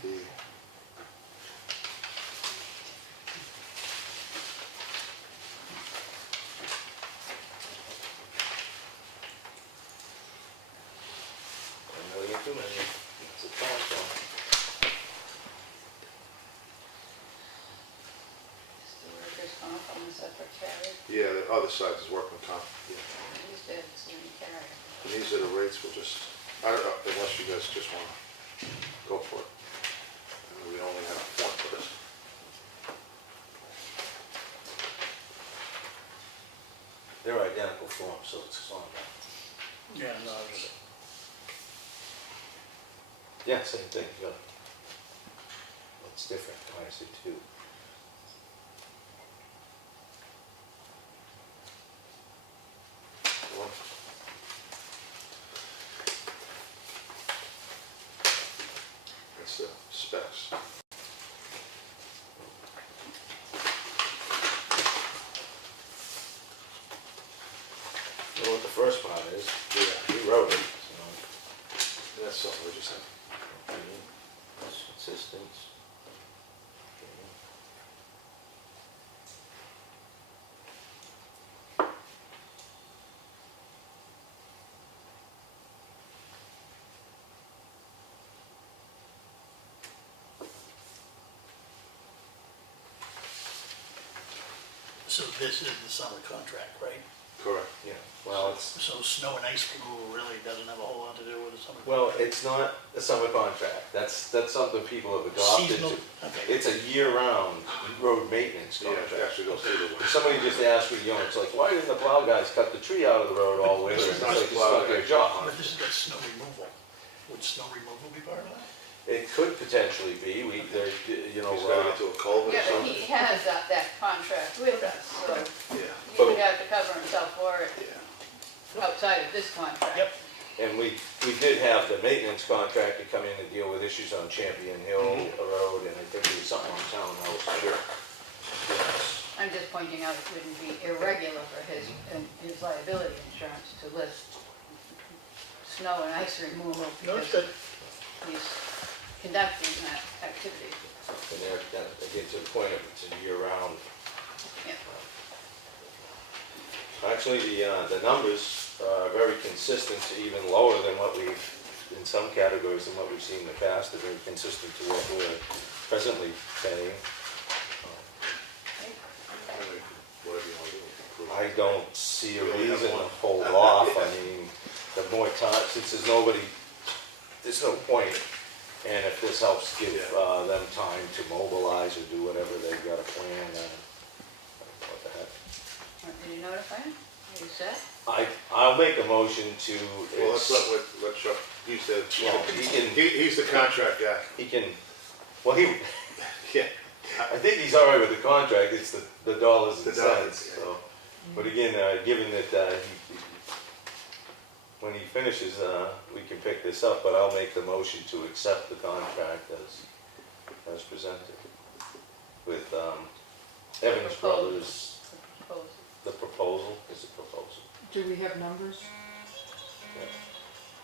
the Too many. It's a telephone. The workers' comp on the secretary, yeah, the other side is working comp. Yeah. these bids, and carry. And these are the rates, we'll just, I don't know, unless you guys just want to go for it. I mean, we only have one for this. They're identical forms, so it's on that. Yeah, no, it was- Yeah, same thing, yeah. It's different, minus the two. One. That's the specs. You know what the first part is? Yeah. We wrote it, so. That's something we just have. Assistance. So this is the summer contract, right? Correct. Yeah, well, it's, So snow and ice removal really doesn't have a whole lot to do with the summer. well, it's not a summer contract. That's something people have adopted Seasonal, to. okay. It's a year-round road maintenance Yeah, contract. it actually goes through the If somebody just asked me, it's like, why didn't the plow guys cut the tree out of the road all winter? It's It's not like, it's plow not their guys. job. But this is got snow removal. Would snow removal be part of that? It could potentially be, He's gotta uh, get to a culvert or Yeah, but something. he has that contract with us, so Yeah, he would have to cover himself for it yeah. outside of this contract. Yep. and we did have the maintenance contractor come in to deal with issues on Champion Hill Road, and I think there was something on Townhouse. Sure. I'm just pointing out it wouldn't be irregular for his liability insurance to list snow and ice removal No, it's because good. he's conducting that activity. And they get to the point of it's a year-round. Yeah. Actually, the numbers are very consistent to even lower than what we've, in some categories than what we've seen in the past. They're very consistent to what we're presently paying. Whatever you wanna do. I don't see a reason to hold off. I mean, the more time, since there's no point. And if this helps give them time to mobilize or do whatever they've got a plan, then what the heck. Did you notify him? Are you set? I'll make a motion to. Well, let Chuck, he's the, He can, he's the contract guy. well, Yeah. I think he's all right with the contract, it's the dollars and The dollars, cents, yeah. so. But again, given that, when he finishes, we can pick this up, but I'll make the motion to accept the contract as presented. With, Evans Proposal. Brothers, Proposal. the proposal, is a proposal. Do we have numbers?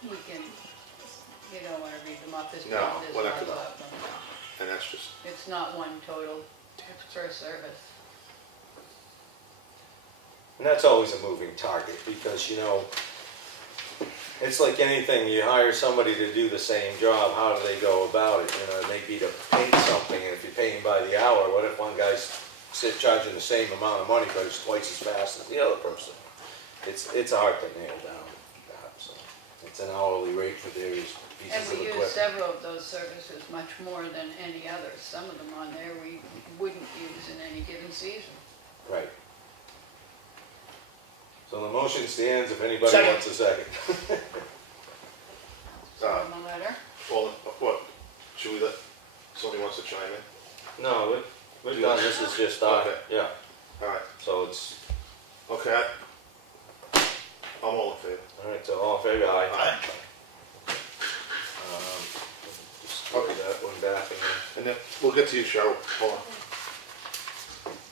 He can, you don't want to read them off this. No, this we're not one's gonna. up, and And that's just, it's not one total, it's per service. And that's always a moving target, because, it's like anything, you hire somebody to do the same job, how do they go about it? It may be to paint something, and if you're paying by the hour, what if one guy's charging the same amount of money, but it's twice as fast as the other person? It's hard to nail down that, so. It's an hourly rate for various And pieces of we use equipment. several of those services much more than any others. Some of them on there we wouldn't use in any given season. Right. So the motion stands if anybody Second. wants a second. Send them a letter. well, what, should we let, somebody wants to chime in? No, we've done, this is just, Okay. yeah, All right, so it's, okay. I'm all in favor. all right, so all in favor, aye. Aye. Just put that one back and then. And then, we'll get to you, Cheryl, hold on.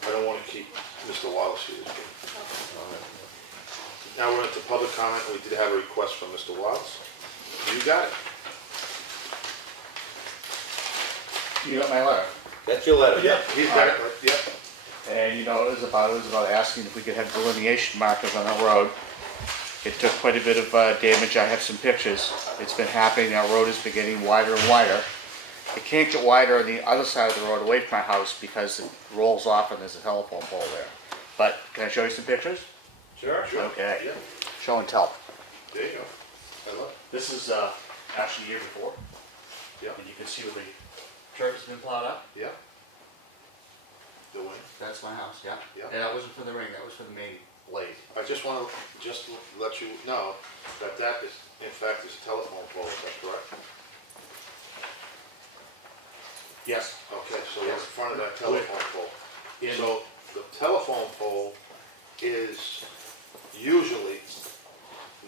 I don't wanna keep Mr. Wallace here. all right. Now we're into public comment, we did have a request from Mr. Wallace. You got it. You got my letter? That's your letter. Yeah. He's got it, right? Yep. And it was about asking if we could have delineation markers on the road. It took quite a bit of damage. I have some pictures. It's been happening. Our road has been getting wider and wider. It can't get wider on the other side of the road away from my house because it rolls off and there's a telephone pole there. But can I show you some pictures? Sure. Okay. Yeah, Show and tell. there you go. I love This is actually the year before. Yeah. And you can see where the turf has been plowed up. it. Yeah. The wing. That's my house, yeah. Yeah. And that wasn't for the ring, that was for the main blade. I just want to let you know that is, in fact, is a telephone pole, is that correct? Yes. Okay, so we're in front of that telephone pole. In- So the telephone pole is usually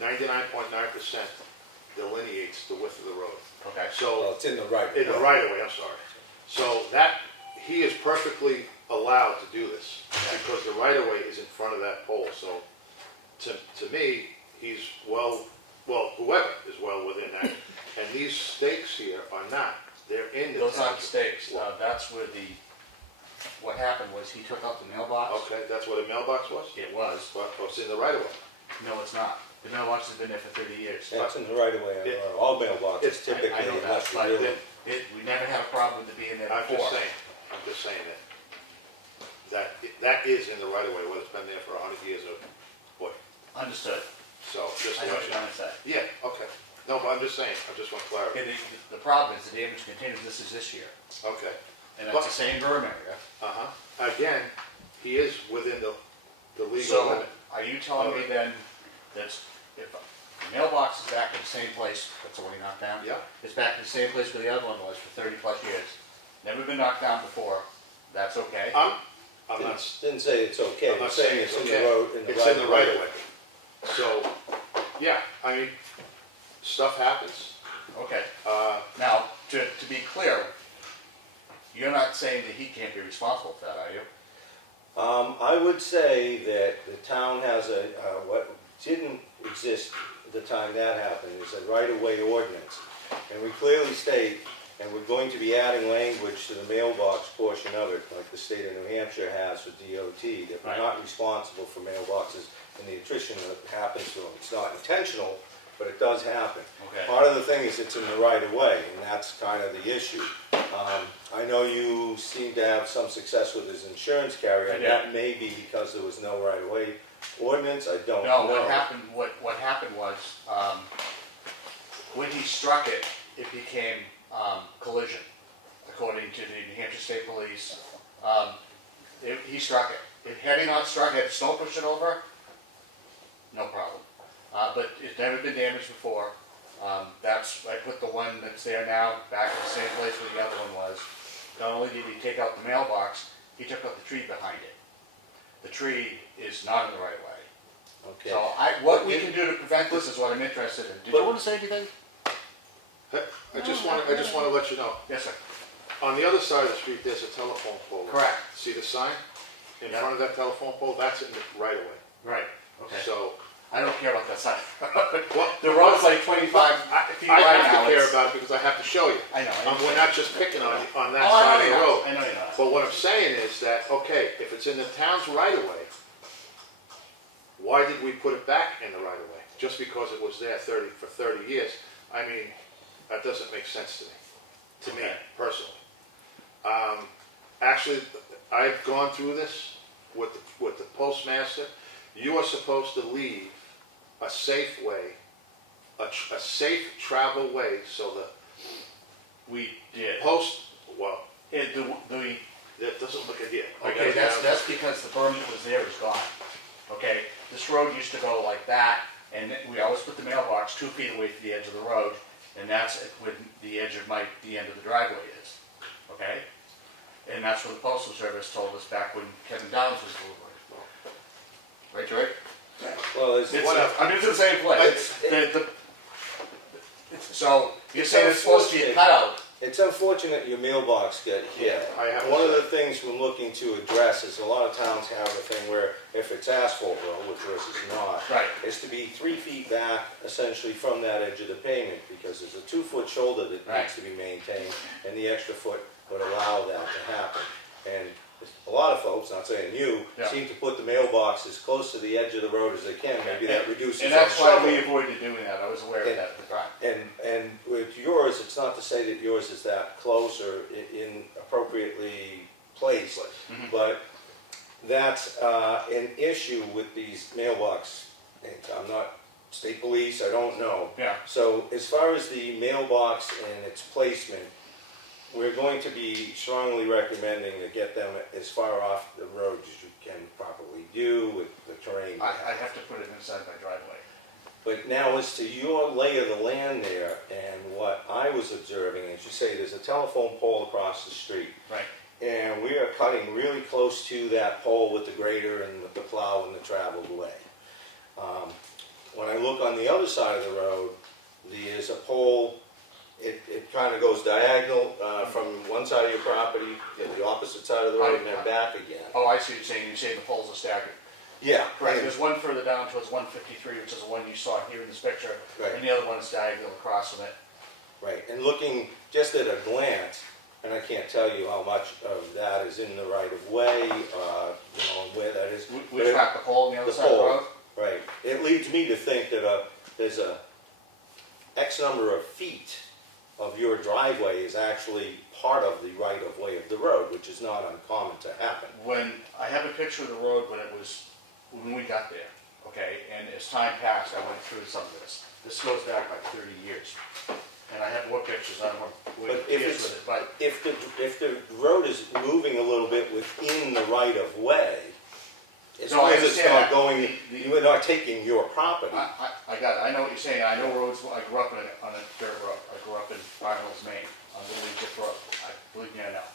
99.9% delineates the width of the road. Okay. So Well, it's in the right. in the right of way, I'm sorry. So that, he is perfectly allowed to do this because the right of way is in front of that pole. So to me, he's whoever is well within that. And these stakes here are not, they're in the. Those aren't township. stakes, that's where what happened was he took out the mailbox. Okay, that's what a mailbox was? It was, But it's in the right of way. no, it's not. The mailbox has been there for 30 years. It's in the right of way, on the road. All mailboxes It's- typically, I know that, unless you but really. we never had a problem with it being there I'm before. just saying that that is in the right of way, whether it's been there for 100 years or what. Understood. So, just I to know let what you you're know. trying to say. Yeah, okay. No, but I'm just saying, I just want clarity. Okay, the problem is the damage continues, this is this year, Okay. and it's the same berm area. Again, he is within the legal So, limit. are you telling me then that if the mailbox is back in the same place, that's the one he knocked down? Yeah. It's back in the same place where the other one was for 30 plus years, never been knocked down before, that's okay? I'm not, Didn't say it's okay, I'm not I'm saying saying it's it's in the okay. road, It's in the right of way. So, yeah, I mean, stuff happens. Okay, now, to be clear, you're not saying that he can't be responsible for that, are you? I would say that the town has what didn't exist at the time that happened, is a right-of-way ordinance. And we clearly state, and we're going to be adding language to the mailbox portion of it, like the state of New Hampshire has for DOT, that we're Right. not responsible for mailboxes and the attrition that happens to them. It's not intentional, but it does happen. Okay. Part of the thing is it's in the right of way, and that's kind of the issue. I know you seem to have some success with his insurance carrier, I and do. that may be because there was no right of way ordinance, I don't No, know. what happened was, when he struck it, it became collision, according to the New Hampshire State Police. He struck it. Had he not struck it, had snow pushed it over, no problem. But it's never been damaged before. I put the one that's there now back in the same place where the other one was. Not only did he take out the mailbox, he took out the tree behind it. The tree is not in the right way. Okay. So what we can do to prevent this is what I'm interested in. Did you want to say anything? I just want to let you know, Yes, sir. on the other side of the street, there's a telephone pole. Correct. See the sign in Yeah. front of that telephone pole? That's in the right of way. Right, okay. So, I don't care about that sign. well, The road's like 25 feet I wide have now. to care It's- about it because I have to show you. I know. We're not just picking on that Oh, side of the road. I know you're not. But what I'm saying is that, okay, if it's in the town's right of way, why did we put it back in the right of way? Just because it was there for 30 years? I mean, that doesn't make sense to me Okay. personally. Actually, I've gone through this with the postmaster. You are supposed to leave a safe way, a safe travel way, so the We did. well, that doesn't look at here. Okay, that's because the berm that was there is gone. Okay, this road used to go like that, and we always put the mailbox 2 feet away from the edge of the road, and that's when the edge of the end of the driveway is. Okay? And that's what the Postal Service told us back when Kevin Downs was delivering. Right, George? Well, it's, I'm in the same place. So, you're saying it's supposed to be a cutout? it's unfortunate your mailbox got hit. I have to One of say. the things we're looking to address is a lot of towns have a thing where if it's asphalt road, which yours is not, Right. is to be 3 feet back essentially from that edge of the pavement, because there's a 2-foot shoulder that Right. needs to be maintained, and the extra foot would allow that to happen. And a lot of folks, not saying you, Yeah. seem to put the mailbox as close to the edge of the road as they can. Maybe that reduces And our that's why we shovel. avoided doing that. I was aware of that at the time. And with yours, it's not to say that yours is that close or inappropriately placed, but that's an issue with these mailbox. And I'm not state police, I don't know. Yeah. So as far as the mailbox and its placement, we're going to be strongly recommending to get them as far off the road as you can properly do with the terrain. I have to put it inside my driveway. But now as to your lay of the land there, and what I was observing, as you say, there's a telephone pole across the street. Right. And we are cutting really close to that pole with the grader and with the plow and the traveled way. When I look on the other side of the road, there's a pole, it kind of goes diagonal from one side of your property to the opposite side of the road and then back again. Oh, I see what you're saying. You're saying the poles are staggered. Yeah. Right, and- there's one further down towards 153, which is the one you saw here in this picture, Right. and the other one is diagonal across from it. Right, and looking just at a glance, and I can't tell you how much of that is in the right of way, and where that is. We but it- tracked the pole on the other the side of the pole. road. Right, it leads me to think that there's a X number of feet of your driveway is actually part of the right of way of the road, which is not uncommon to happen. When, I have a picture of the road when we got there, okay? And as time passed, I went through some of this. This goes back like 30 years. And I have more pictures, I don't want to But wait if years it's, with it, but if the road is moving a little bit within the right of way, as No, long I as it's understand not that. going, you are not taking your property. I got it, I know what you're saying, I know roads, I grew up on a dirt road, I grew up in Barnwell's, Maine, on Little Egypt Road, believe me, I know.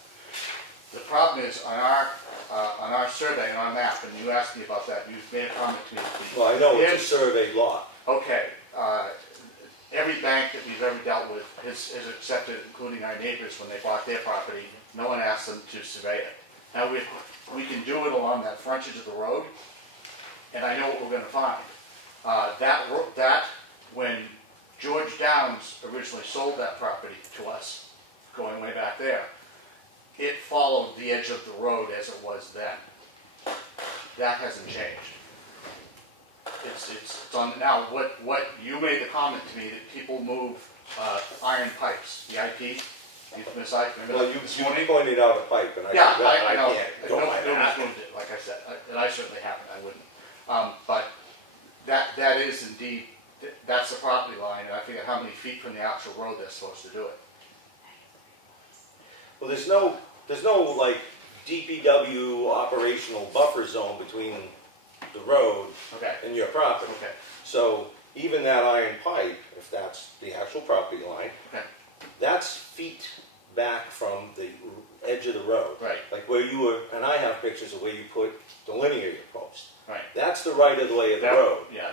The problem is, on our survey, on our map, and you asked me about that, you made a comment to me. Well, I know it's a Here's- surveyed lot. Okay, every bank that we've ever dealt with has accepted, including our neighbors, when they bought their property, no one asked them to survey it. Now, we can do it along that frontage of the road, and I know what we're gonna find. When George Downs originally sold that property to us, going way back there, it followed the edge of the road as it was then. That hasn't changed. It's on, now, what, you made the comment to me that people move, iron pipes, the IP, infamous IP, remember Well, that you this morning? pointed out a pipe, and I Yeah, forgot, I know, can't go by nobody's that. moved it, like I said, and I certainly haven't, I wouldn't. But that is indeed, that's the property line, and I forget how many feet from the actual road they're supposed to do it. Well, there's no like DPW operational buffer zone between the road Okay, and your property. okay, So even that iron pipe, if that's the actual property line, okay, that's feet back from the edge of the road. right, Like where you were, and I have pictures of where you put the linear post. right. That's the right of the way of the That- road. Yeah,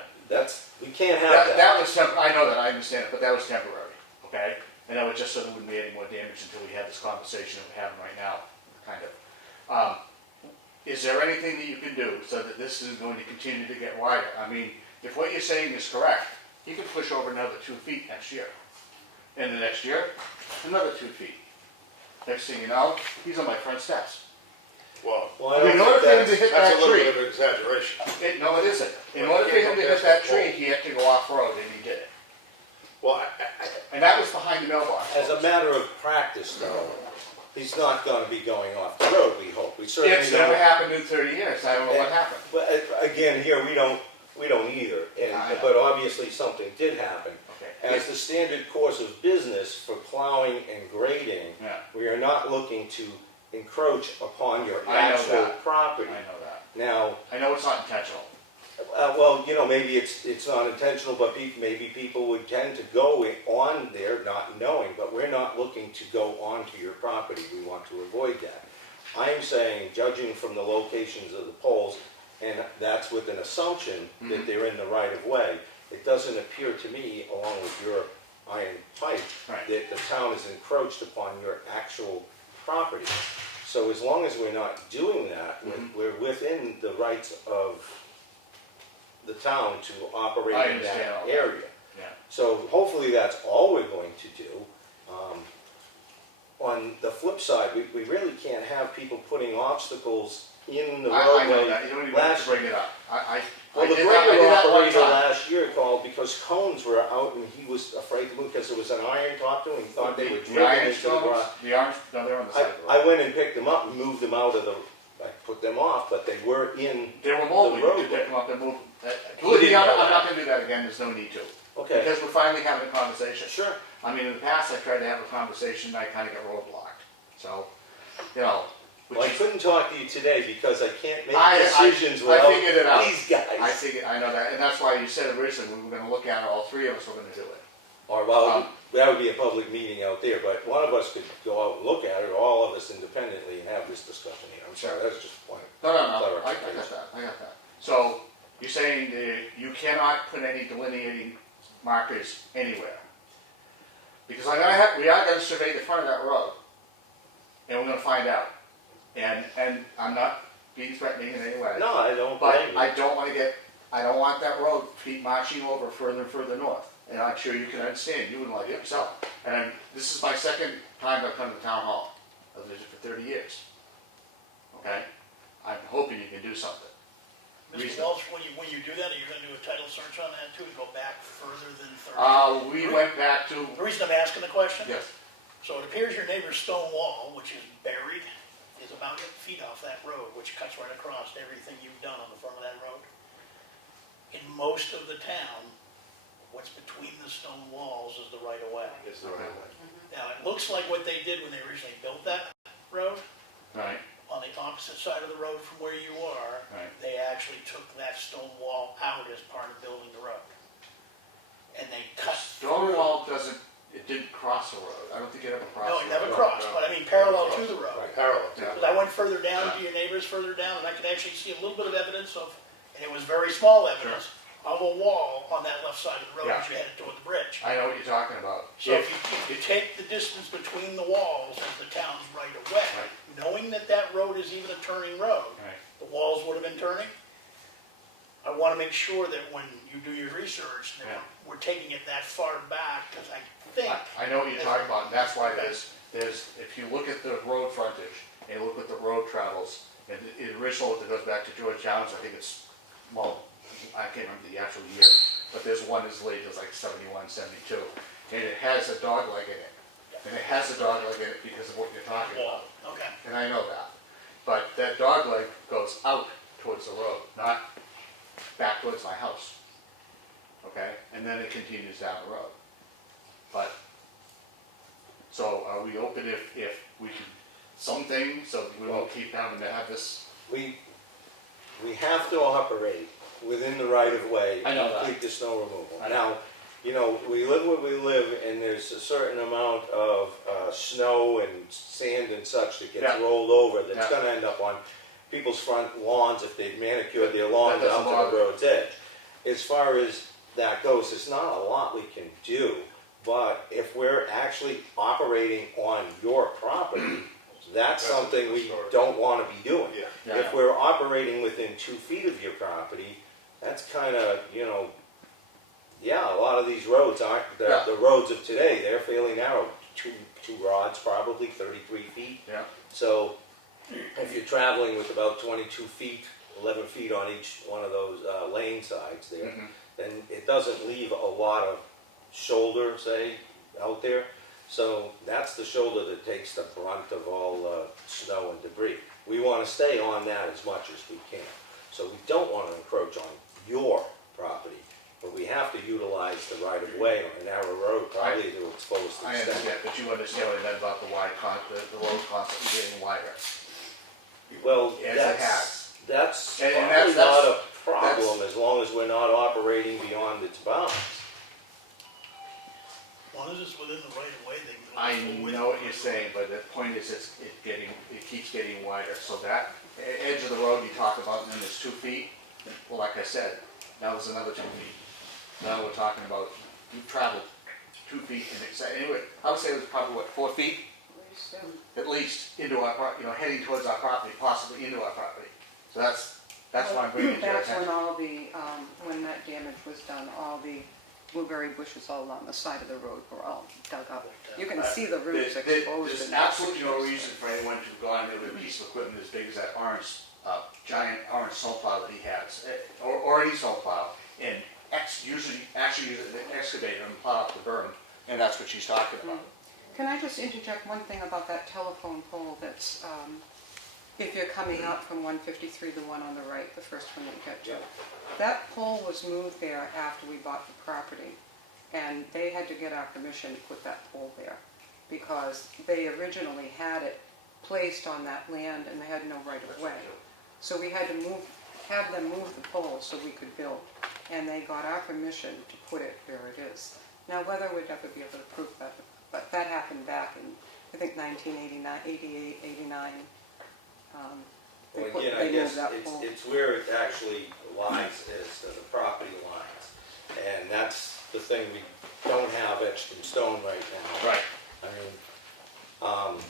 We can't have that, that. that was I know that, I understand it, but that was temporary, okay? And that was just so there wouldn't be any more damage until we had this conversation that we're having right now, kind of. Is there anything that you can do so that this is going to continue to get wider? I mean, if what you're saying is correct, you could push over another 2 feet next year. And the next year, another 2 feet. Next thing you know, he's on my front steps. Well, Well, I I mean, in don't order think for him to that's, hit that's that a little tree, bit of an exaggeration. no, it isn't. In Well, order for you him can't to go hit past that the tree, pole. he had to go off-road, and he did it. Well, And that was behind the mailbox. as a matter of practice though, he's not gonna be going off the road, we hope. We certainly It's never don't. happened in 30 years, I don't know what happened. But again, here, we don't either, I know. but obviously something did happen. Okay. As the standard course of business for plowing and grading, Yeah, we are not looking to encroach upon your I know actual that. property. I know that. Now, I know it's not intentional. well, maybe it's not intentional, but maybe people would tend to go on there not knowing, but we're not looking to go onto your property, we want to avoid that. I'm saying, judging from the locations of the poles, and that's with an assumption that they're in the right of way, it doesn't appear to me, along with your iron pipe, Right. that the town has encroached upon your actual property. So as long as we're not doing that, we're within the rights of the town to operate I in understand all that that. area. Yeah. So hopefully that's all we're going to do. On the flip side, we really can't have people putting obstacles in the I know roadway. that, you don't even have to bring it up. Well, the I grader did that one operator time. last year called because cones were out and he was afraid to move because there was an iron top to them. He thought they were The driven iron into the stones, ground. the orange, no, they're on the side of the road. I went and picked them up and moved them out of the, I put them off, but they were in, They were mobile, you roadway. could pick them up and move them. He Believe me, didn't know I'm not that. gonna do that again, there's no need to. okay, Because we're finally having a conversation. sure. I mean, in the past, I tried to have a conversation, I kinda got roadblocked. So, you know, which Well, I is- couldn't talk to you today because I can't make I decisions figured it without out. these guys. I know that, and that's why you said originally we were gonna look at it, all three of us were gonna do it. Or, well, that would be a public meeting out there, but one of us could go out and look at it, or all of us independently and have this discussion here. I'm sorry, that's just one. No, I got Clarification. that, I got that. So, you're saying that you cannot put any delineating markers anywhere? Because we are gonna survey the front of that road, and we're gonna find out. And I'm not being threatening in any way. No, I don't But blame you. I don't want that road keep marching over further and further north. And I'm sure you can understand, you wouldn't like it yourself. And this is my second time I've come to the town hall. I've lived here for 30 years. Okay? I'm hoping you can do something. Mr. reasonable. Walsh, when you do that, are you gonna do a title search on that too, to go back further than 30? We went back to, The reason I'm asking the question? yes, So it appears your neighbor's stone wall, which is buried, is about 8 feet off that road, which cuts right across everything you've done on the front of that road. In most of the town, what's between the stone walls is the right of way. It's the right way. Now, it looks like what they did when they originally built that road, right, on the opposite side of the road from where you are, right. they actually took that stone wall out as part of building the road. And they cut. Stone wall doesn't, it didn't cross the road. I don't think it ever crossed. No, it the never road. crossed, but I mean parallel to the road. Right, parallel to Yeah. Because I went further down to your neighbors further down, and I could actually see a little bit of evidence of, and it was very small evidence, of a wall on that left side of the road Yeah. as you headed toward the bridge. I know what you're talking about. So if you take the distance between the walls as the town's right of way, Right. knowing that that road is even a turning road, Right. the walls would have been turning. I want to make sure that when you do your research, that Yeah. we're taking it that far back, because I think, I know what you're talking about, and that's why there's, if you look at the road frontage, and look at the road travels, and the original, it goes back to George John's, I think it's, well, I can't remember the actual year, but there's one as late as like 71, 72, and it has a dog leg in it. And it has a dog leg in it because of what you're talking wall, about, okay. and I know that. But that dog leg goes out towards the road, not back towards my house. Okay, and then it continues down the road. But, so are we open if we can, some things, so we won't keep having to have this? We have to operate within the right of way I know to that. complete the snow removal. I know. Now, you know, we live where we live, and there's a certain amount of snow and sand and such that gets Yeah. rolled over that's Yeah. gonna end up on people's front lawns if they've manicured their lawn That doesn't down to bother the me. road's edge. As far as that goes, there's not a lot we can do, but if we're actually operating on your property, that's That's a something different we story. don't wanna be doing. Yeah. Yeah. If we're operating within 2 feet of your property, that's kind of, you know, yeah, a lot of these roads aren't, Yeah. the roads of today, they're fairly narrow, two rods probably, 33 feet. Yeah, So if you're traveling with about 22 feet, 11 feet on each one of those lane sides there, Mhm. then it doesn't leave a lot of shoulder, say, out there. So that's the shoulder that takes the brunt of all snow and debris. We want to stay on that as much as we can. So we don't want to encroach on your property, but we have to utilize the right of way on a narrow road, probably to its fullest I extent. understand, but you understand what I meant about the the road constantly getting wider. Well, As it has. that's And probably that's- not a that's- problem as long as we're not operating beyond its bounds. As long as it's within the right of way, they can go. I full width know what of the you're road. saying, but the point is, it keeps getting wider, so that edge of the road you talk about, and then there's 2 feet, well, like I said, now there's another 2 feet. Now we're talking about, you've traveled 2 feet, and anyway, I would say it was probably, what, 4 feet? At least into our, heading towards our property, possibly into our property. So that's why I'm bringing it to your That's when attention. all the, when that damage was done, all the blueberry bushes all along the side of the road were all dug up. You can see the roots exposed. There's in absolutely no pictures. reason for anyone to go on there with a piece of equipment as big as that orange, giant orange snowplow that he has, or any snowplow, and actually use an excavator and plow up the berm, and that's what she's talking about. Can I just interject one thing about that telephone pole that's, if you're coming up from 153, the one on the right, the first one that you get to. That pole was moved there after we bought the property, and they had to get our permission to put that pole there, because they originally had it placed on that land and they had no right of way. So we had to have them move the pole so we could build, and they got our permission to put it where it is. Now, whether we'd ever be able to prove that, but that happened back in, I think, 1989, 88, 89. Well, They again, I moved guess that pole. it's where it actually lies as to the property lines. And that's the thing we don't have etched in stone right now. Right. I mean,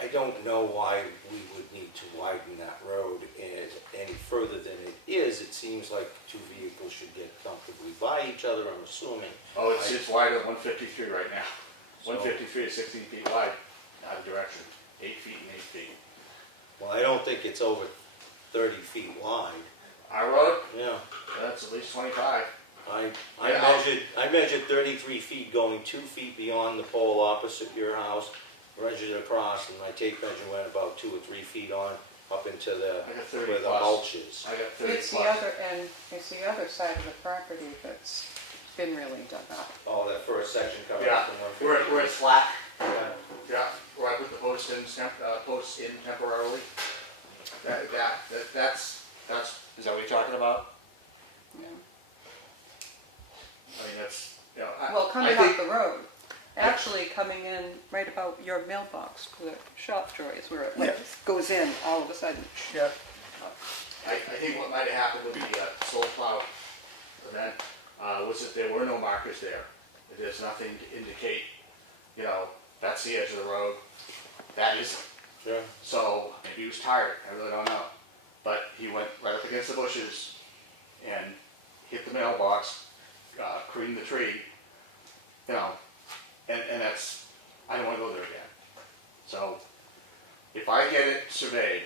I don't know why we would need to widen that road any further than it is. It seems like 2 vehicles should get comfortably by each other, I'm assuming. Oh, it's wider than 153 right now. So- 153 is 16 feet wide, out of direction, 8 feet and 8 feet. Well, I don't think think it's over 30 feet wide. Our road, Yeah. that's at least 25. I Yeah. measured 33 feet going 2 feet beyond the pole opposite your house, measured it across, and my tape measure went about 2 or 3 feet on, up into the, I got 30 where the plus. mulch is. I got 30 It's the plus. other end, it's the other side of the property that's been really dug up. Oh, that first section coming Yeah, up from 150. where it's flat. Yeah, where I put the posts in, posts in temporarily. That's, is that what you're talking about? Yeah. I mean, that's, Well, coming I think- up the road, actually coming in right about your mailbox, the shop drawer is where it like goes in all of a sudden. Yeah. I think what might have happened with the snow plow event was that there were no markers there. There's nothing to indicate, that's the edge of the road, that isn't. Yeah. So maybe he was tired, I really don't know. But he went right up against the bushes and hit the mailbox, creating the tree, and that's, I don't want to go there again. So if I get it surveyed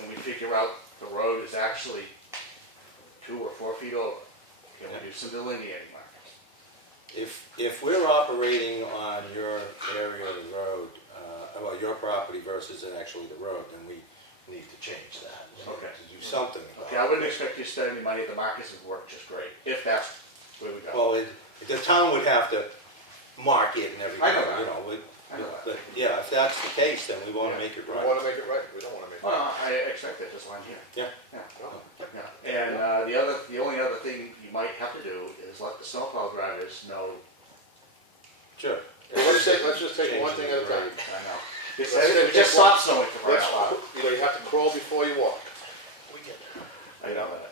and we figure out the road is actually 2 or 4 feet over, can we do some delineating markers? If we're operating on your area of the road, well, your property versus actually the road, then we need to change that. We need Okay. to do something about Okay, I wouldn't expect you to spend any money, the markers would work just great, if that's where we go. Well, the town would have to mark it and everything, I know that. I know that. But yeah, if that's the case, then we want to make it We right. want to make it right, we don't want to make it. Well, I expect that, that's why I'm here. Yeah. Yeah. And the only other thing you might have to do is let the snowplow drivers know. Sure. Let's just take one thing at a time. I know. Let's It take just one- stopped snowing for crying out loud. You have to crawl before you walk, We get there. I know that.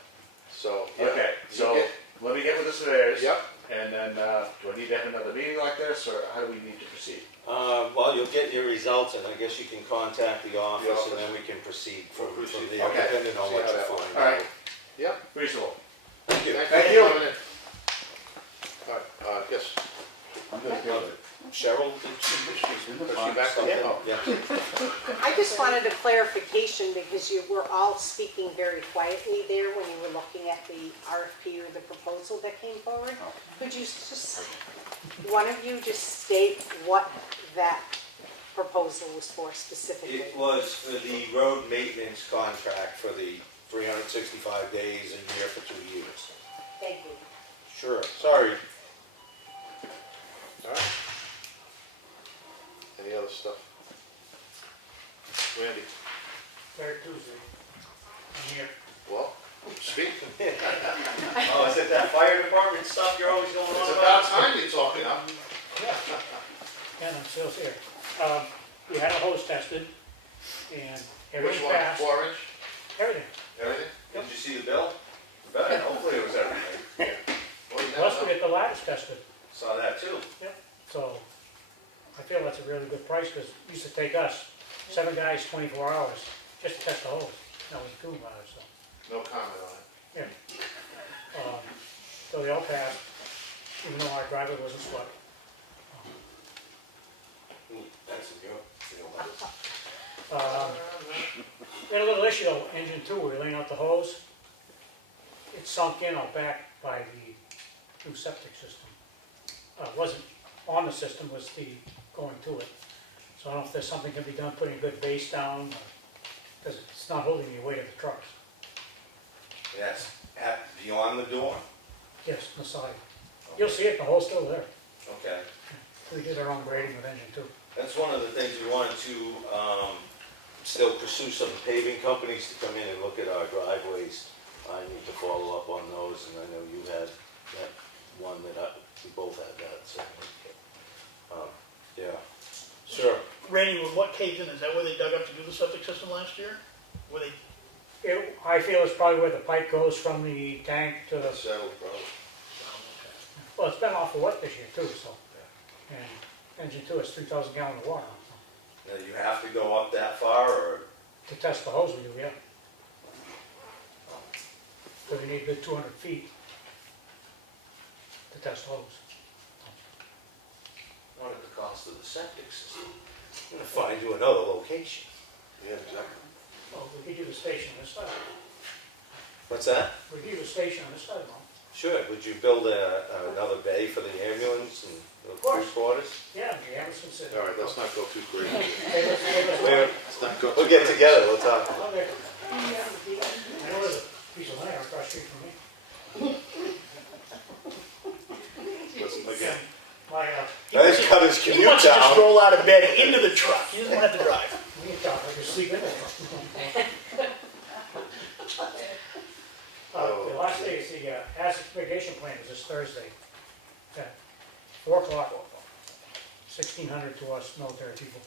so. yeah. Okay, You so get- let me get with the surveyors. Yep. And then, do I need to have another meeting like this, or how do we need to proceed? Well, you'll get your results, and I guess you can contact the office, office. and then we can proceed from We'll proceed. there, Okay. depending on See what how you that find works. All right, Yep. reasonable. Thank you. Thank you. for coming in. All right, yes. Cheryl, Is she back? yeah. I just wanted a clarification because you were all speaking very quietly there when you were looking at the RFP or the proposal that came forward. Could you just, one of you just state what that proposal was for specifically? It was for the road maintenance contract for the 365 days a year for 2 years. Thank you. Sure, sorry. All right. Any other stuff? Randy, Third Tuesday. I'm here. well, speak. Oh, is it that fire department stuff you're always going on It's about? about time you're talking up. And I'm still here. We had a hose tested and Which everything one, passed. 4 inch, Everything. everything? Did you see the bill? Bet, hopefully it was everything. Well, you never Plus, we know. get the ladders tested. Saw that too. So I feel that's a really good price because it used to take us 7 guys, 24 hours just to test the hose. Now we can do ladders, so. No comment on it. So they all passed, even though our driveway wasn't swept. Ooh, that's a good. We had a little issue though, engine 2, we were laying out the hose. It sunk in out back by the new septic system. Wasn't on the system, was the going to it. So I don't know if there's something can be done, putting a good base down, because it's not holding the weight of the trucks. That's at, beyond the door? Yes, the side. You'll see it, the hole's still there. Okay. We did our own grading with engine 2. That's one of the things we wanted to still pursue some paving companies to come in and look at our driveways. I need to follow up on those, and I know you had that one that we both had that, so. Yeah, sure. Randy, what caved in, is that where they dug up to do the septic system last year? Where they? I feel it's probably where the pipe goes from the tank to the, That's settled, bro. well, it's been awful wet this year too, so. And engine 2 is 3,000 gallons of water, so. Now, you have to go up that far, or? To test the hose we do, yeah. So we need a good 200 feet to test hose. What at the cost of the septic system? I'm gonna find you another location. Yeah, exactly. Well, we could give you the station this time. What's that? We'll give you the station this time, huh? Sure, would you build another bay for the ambulance and the course. crew quarters? Yeah, the Emerson City. All right, let's not go too crazy. Hey, let's We're- Let's not go We'll too get crazy. together, we'll talk. Okay. I know there's a piece of land across the street from me. Listen, again, My, Let's cut his he commute wants to just down. roll out of bed into the truck. He doesn't want to have to drive. We can talk, I can sleep in it. The last day is the asset mitigation plan is this Thursday at 4 o'clock. 1,600 to us military people.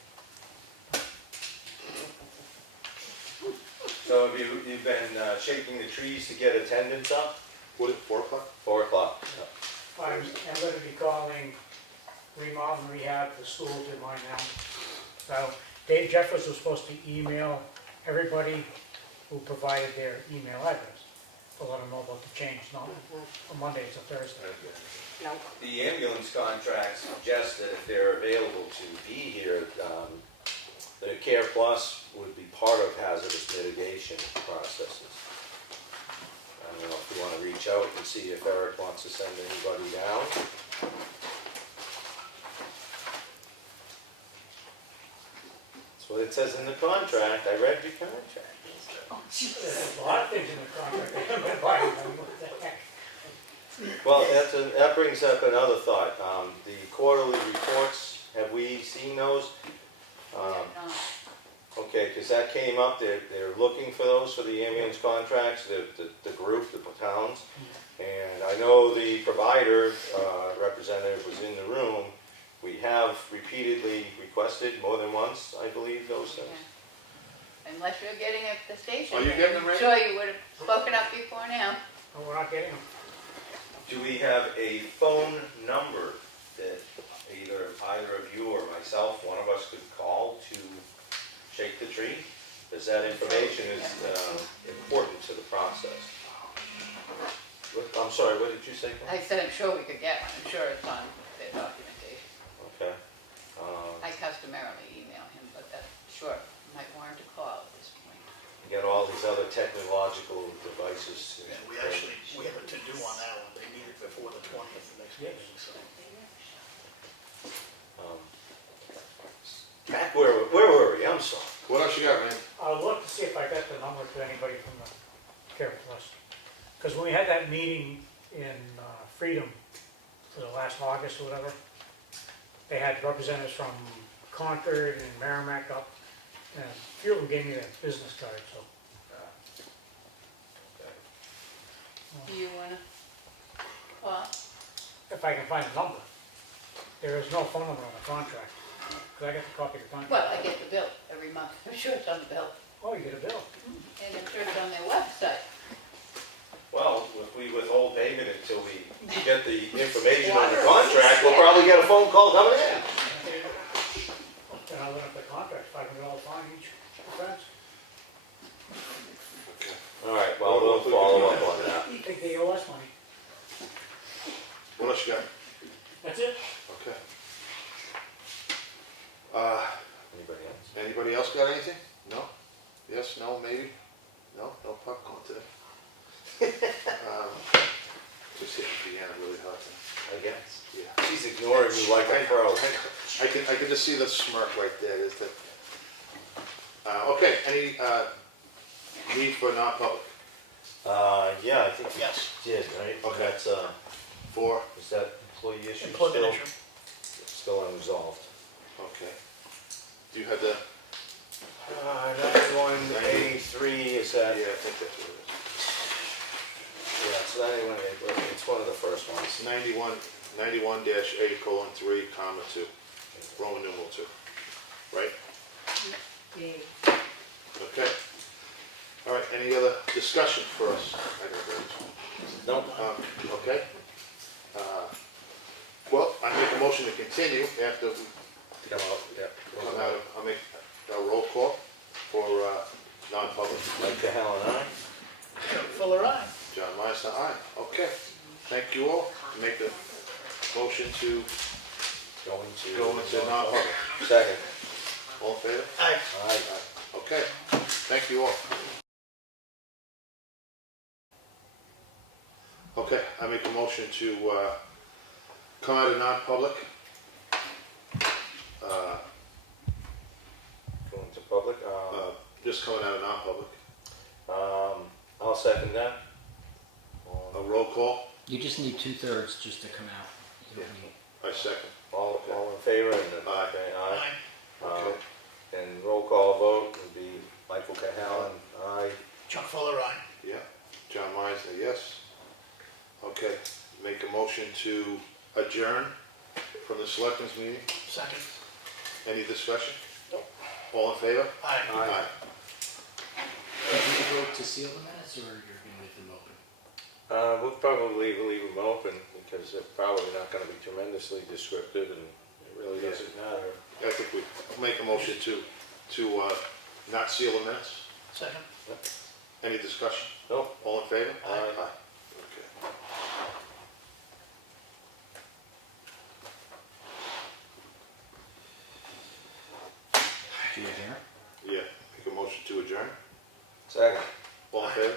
So have you've been shaking the trees to get attendance up? what is it, 4 o'clock? 4 o'clock. I'm going to be calling remodel and rehab, the school did mine now. So Dave Jeffers was supposed to email everybody who provided their email address to let them know about the change, not on Monday, it's a Thursday. No. The ambulance contract suggests that if they're available to be here, the Care Plus would be part of hazardous mitigation processes. I don't know if you want to reach out and see if Eric wants to send anybody down. That's what it says in the contract. I read your contract. There's a lot of things in the contract I haven't read by, what the heck. Well, that brings up another thought. The quarterly reports, have we seen those? Okay, because that came up, they're looking for those for the ambulance contracts, the group, the towns. And I know the provider representative was in the room. We have repeatedly requested more than once, I believe, those things. Unless you're getting it at the station. Are you getting them I'm right? sure you would have spoken up before now. Oh, we're not getting them. Do we have a phone number that either of you or myself, one of us could call to shake the tree? Because that information is important to the process. I'm sorry, what did you say? I said I'm sure we could get one. I'm sure it's on their documentation. Okay. I customarily email him, but that's sure, might want him to call at this point. You got all these other technological devices. Yeah, we have a to-do on that one. They need it before the 20th, the next meeting, so. Back where were we? I'm sorry. What else you got, man? I'll look to see if I got the number to anybody from the Care Plus. Because when we had that meeting in Freedom for the last August or whatever, they had representatives from Concord and Merrimack up, and a few of them gave me their business card, so. Do you wanna call? If I can find a number. There is no phone number on the contract, because I got the copy of the contract. Well, I get the bill every month. I'm sure it's on the bill. Oh, you get a bill. And I'm sure it's on their website. Well, if we withhold payment until we get the information on the contract, we'll probably get a phone call coming in. Then I look up the contract, $500 fine each offense. All right, well, we'll follow up on that. I think they owe us money. What else you got? That's it? Okay. Anybody else? Anybody else got anything? No? Yes, no, maybe? No? No popcorn today? Just hit Deanna really hard. I guess. Yeah. She's ignoring me like a pro. I can just see the smirk right there. Is that? Okay. Any need for non-public? Yeah, I think we Yes. did, right? Okay. That's, For? is that employee issue Employment still? issue. Still unresolved. Okay. Do you have the? 91A3 is that? Yeah, I think that's what it Yeah, so 91A, it's one of the first ones. is. 91-A:3, comma 2, Roman numeral 2, right? Okay. All right. Any other discussion for us? I don't know. Nope. Okay. Well, I make a motion to continue after we Come out, yeah. come out of, I'll make a roll call for non-public. Like Cahalane, aye? Fuller eye. John Meisner, aye. Okay. Thank you all. Make the motion to go into non-public. Second. All in favor? Aye. Aye. Okay. Thank you all. Okay, I make a motion to come out of non-public. Going to public, Just coming out of non-public. I'll second that. A roll call, You just need 2/3 just to come out. You don't need- I second. All in favor? And Aye. okay, aye. Okay. And roll call vote would be Michael Cahalane, aye. Chuck Fuller, aye. Yeah. John Meisner, yes. Okay, make a motion to adjourn from the selectmen's meeting. Second. Any discussion? All in favor? Aye. Aye. Did you vote to seal the minutes, or you're gonna leave them open? We'll probably leave them open because they're probably not gonna be tremendously descriptive and it really doesn't matter. I think we make a motion to not seal the minutes. Second. Any discussion? No? All in favor? Aye. Okay. Do you adjourn? Yeah, make a motion to adjourn. Second. All in favor?